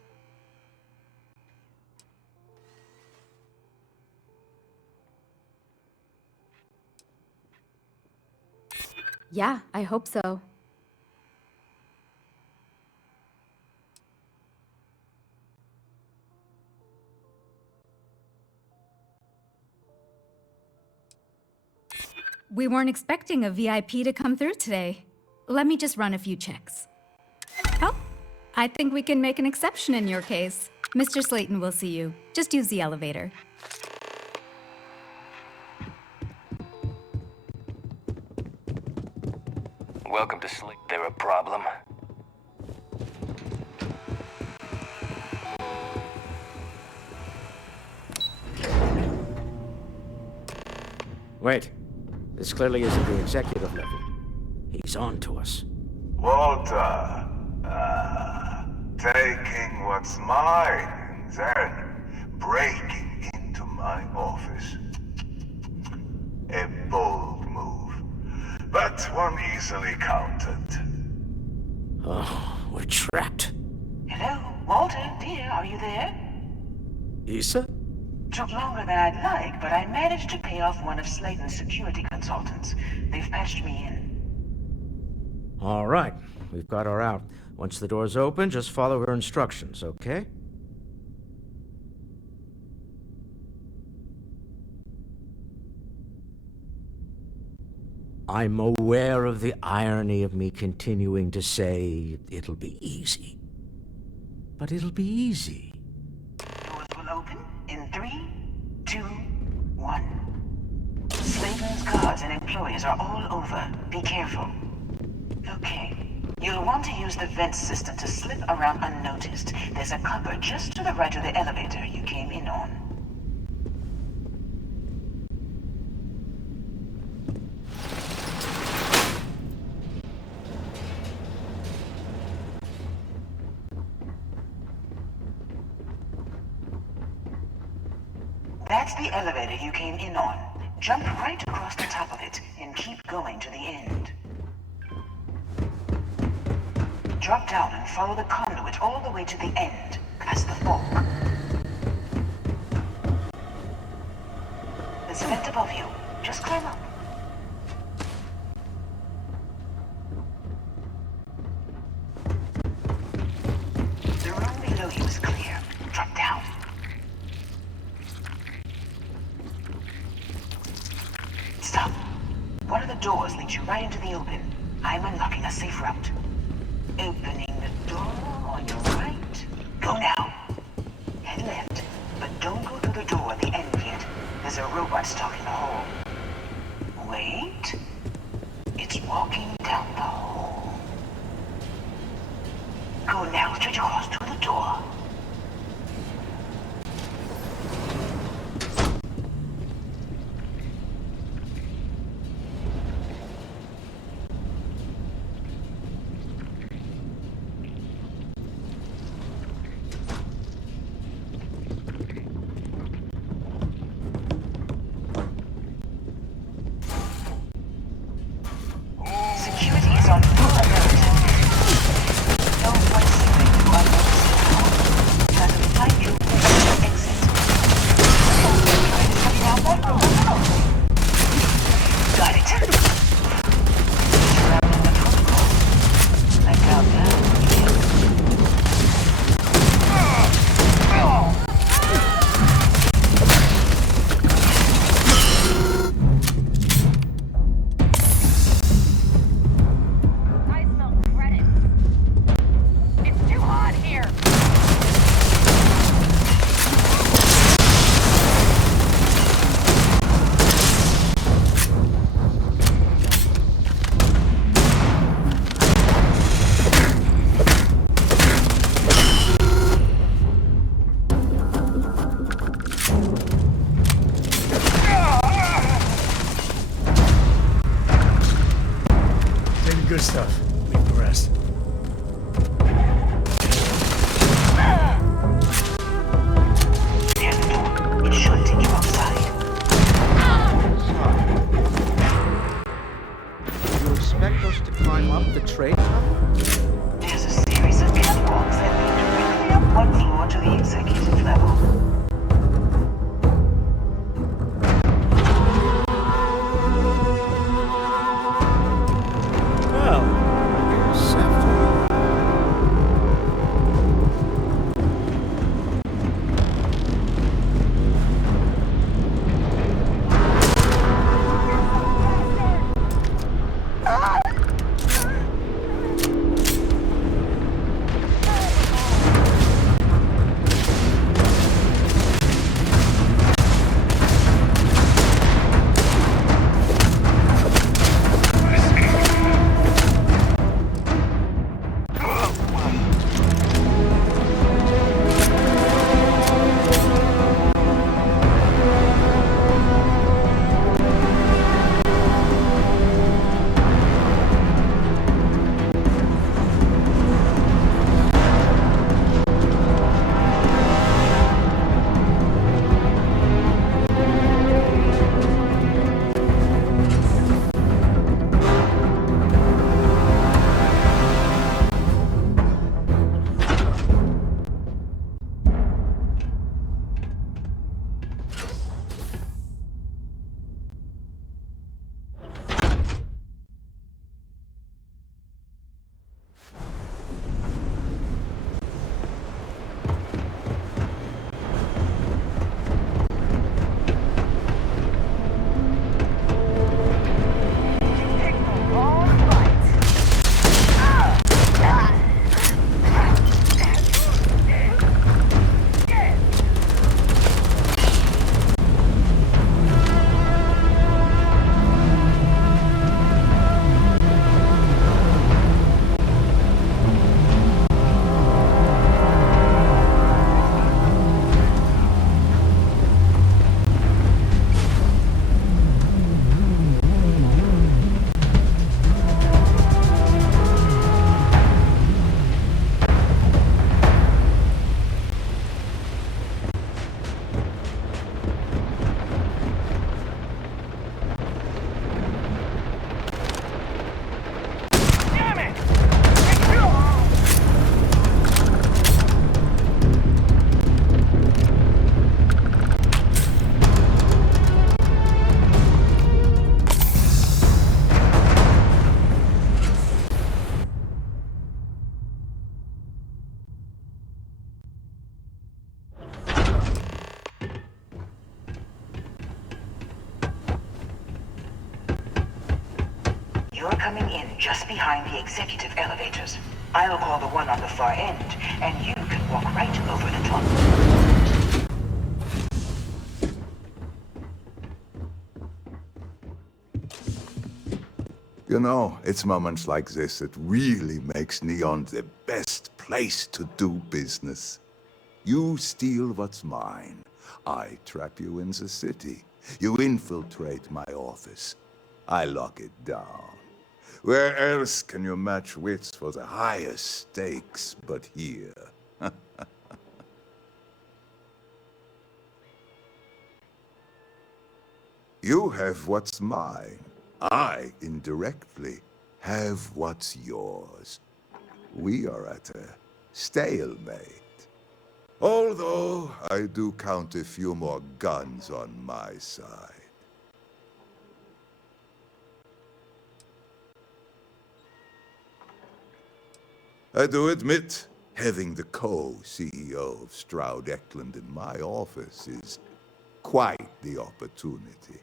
Yeah, I hope so. We weren't expecting a VIP to come through today. Let me just run a few checks. Oh, I think we can make an exception in your case. Mr. Slayton will see you. Just use the elevator. Welcome to sleep. There a problem? Wait. This clearly isn't the executive level. He's on to us. Walter, taking what's mine, then breaking into my office. A bold move, but one easily countered. Oh, we're trapped. Hello, Walter, dear, are you there? Issa? Took longer than I'd like, but I managed to pay off one of Slayton's security consultants. They've patched me in. All right. We've got her out. Once the door's open, just follow her instructions, okay? I'm aware of the irony of me continuing to say it'll be easy. But it'll be easy. Doors will open in 3, 2, 1. Slayton's guards and employees are all over. Be careful. Okay. You'll want to use the vent system to slip around unnoticed. There's a cupboard just to the right of the elevator you came in on. That's the elevator you came in on. Jump right across the top of it and keep going to the end. Drop down and follow the conduit all the way to the end, past the fork. There's a vent above you. Just climb up. The room below you is clear. Drop down. Stop. One of the doors leads you right into the open. I'm unlocking a safe route. Opening the door on your right. Go now. Head left, but don't go through the door at the end yet. There's a robot stuck in the hole. Wait. It's walking down the hole. Go now, straight across to the door. Good stuff. Leave the rest. There's the door. It should take you outside. Do you expect us to climb up the trade level? There's a series of catwalks that lead directly up one floor to the executive level. coming in just behind the executive elevators. I'll call the one on the far end, and you can walk right over the top. You know, it's moments like this that really makes Neon the best place to do business. You steal what's mine. I trap you in the city. You infiltrate my office. I lock it down. Where else can you match wits for the highest stakes but here? You have what's mine. I, indirectly, have what's yours. We are at a stalemate. Although, I do count a few more guns on my side. I do admit, having the co-CEO of Stroud Eklund in my office is quite the opportunity.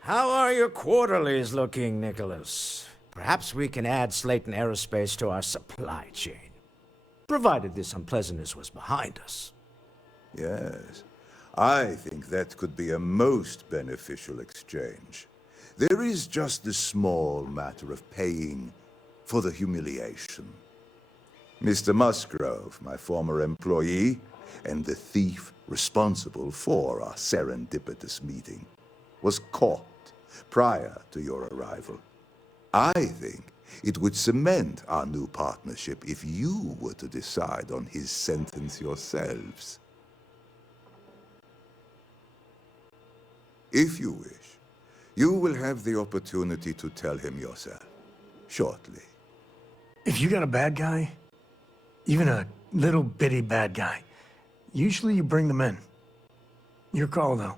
How are your quarterlies looking, Nicholas? Perhaps we can add Slayton Aerospace to our supply chain, provided this unpleasantness was behind us. Yes, I think that could be a most beneficial exchange. There is just the small matter of paying for the humiliation. Mr. Musgrove, my former employee, and the thief responsible for our serendipitous meeting, was caught prior to your arrival. I think it would cement our new partnership if you were to decide on his sentence yourselves. If you wish, you will have the opportunity to tell him yourself, shortly. If you got a bad guy, even a little bitty bad guy, usually you bring them in. Your call, though.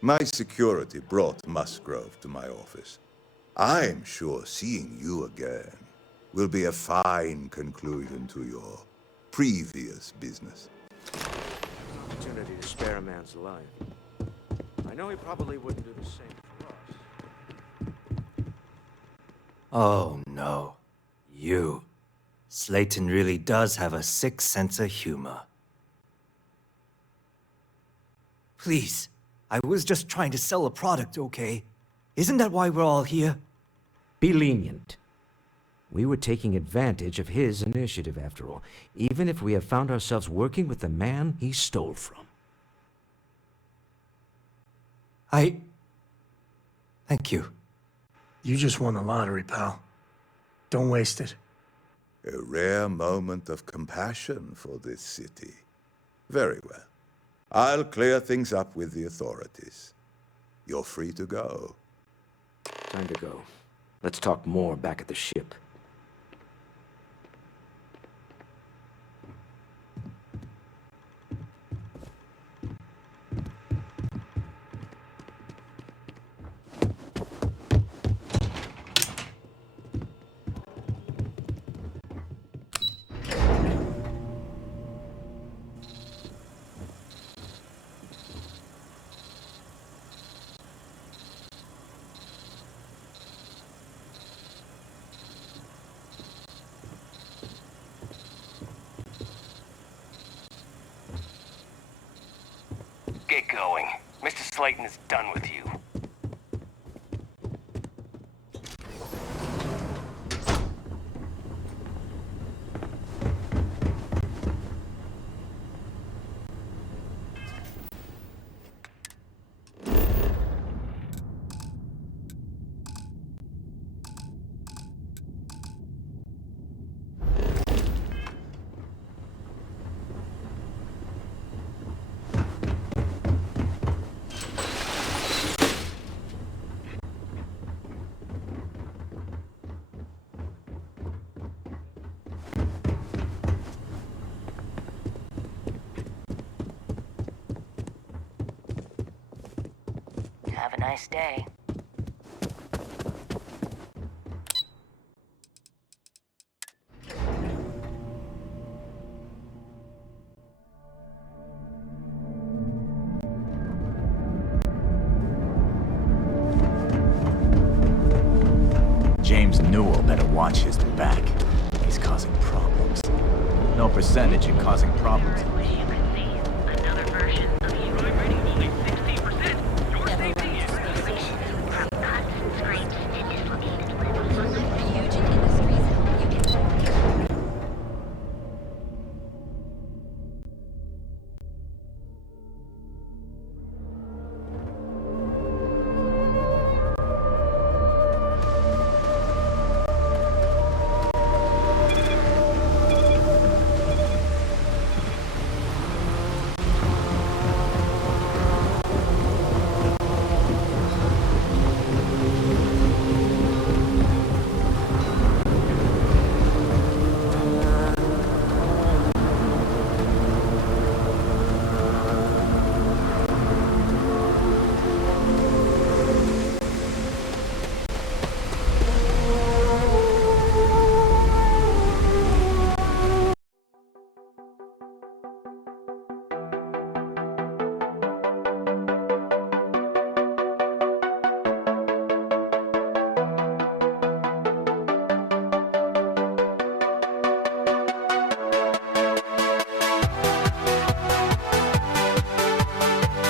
My security brought Musgrove to my office. I'm sure seeing you again will be a fine conclusion to your previous business. Opportunity to spare a man's life. I know he probably wouldn't do the same for us. Oh no. You. Slayton really does have a sick sense of humor. Please, I was just trying to sell a product, okay? Isn't that why we're all here? Be lenient. We were taking advantage of his initiative, after all, even if we have found ourselves working with the man he stole from. Thank you. You just won the lottery, pal. Don't waste it. A rare moment of compassion for this city. Very well. I'll clear things up with the authorities. You're free to go. Time to go. Let's talk more back at the ship. Get going. Mr. Slayton is done with you. Have a nice day. James Newell better watch his back. He's causing problems. No percentage in causing problems.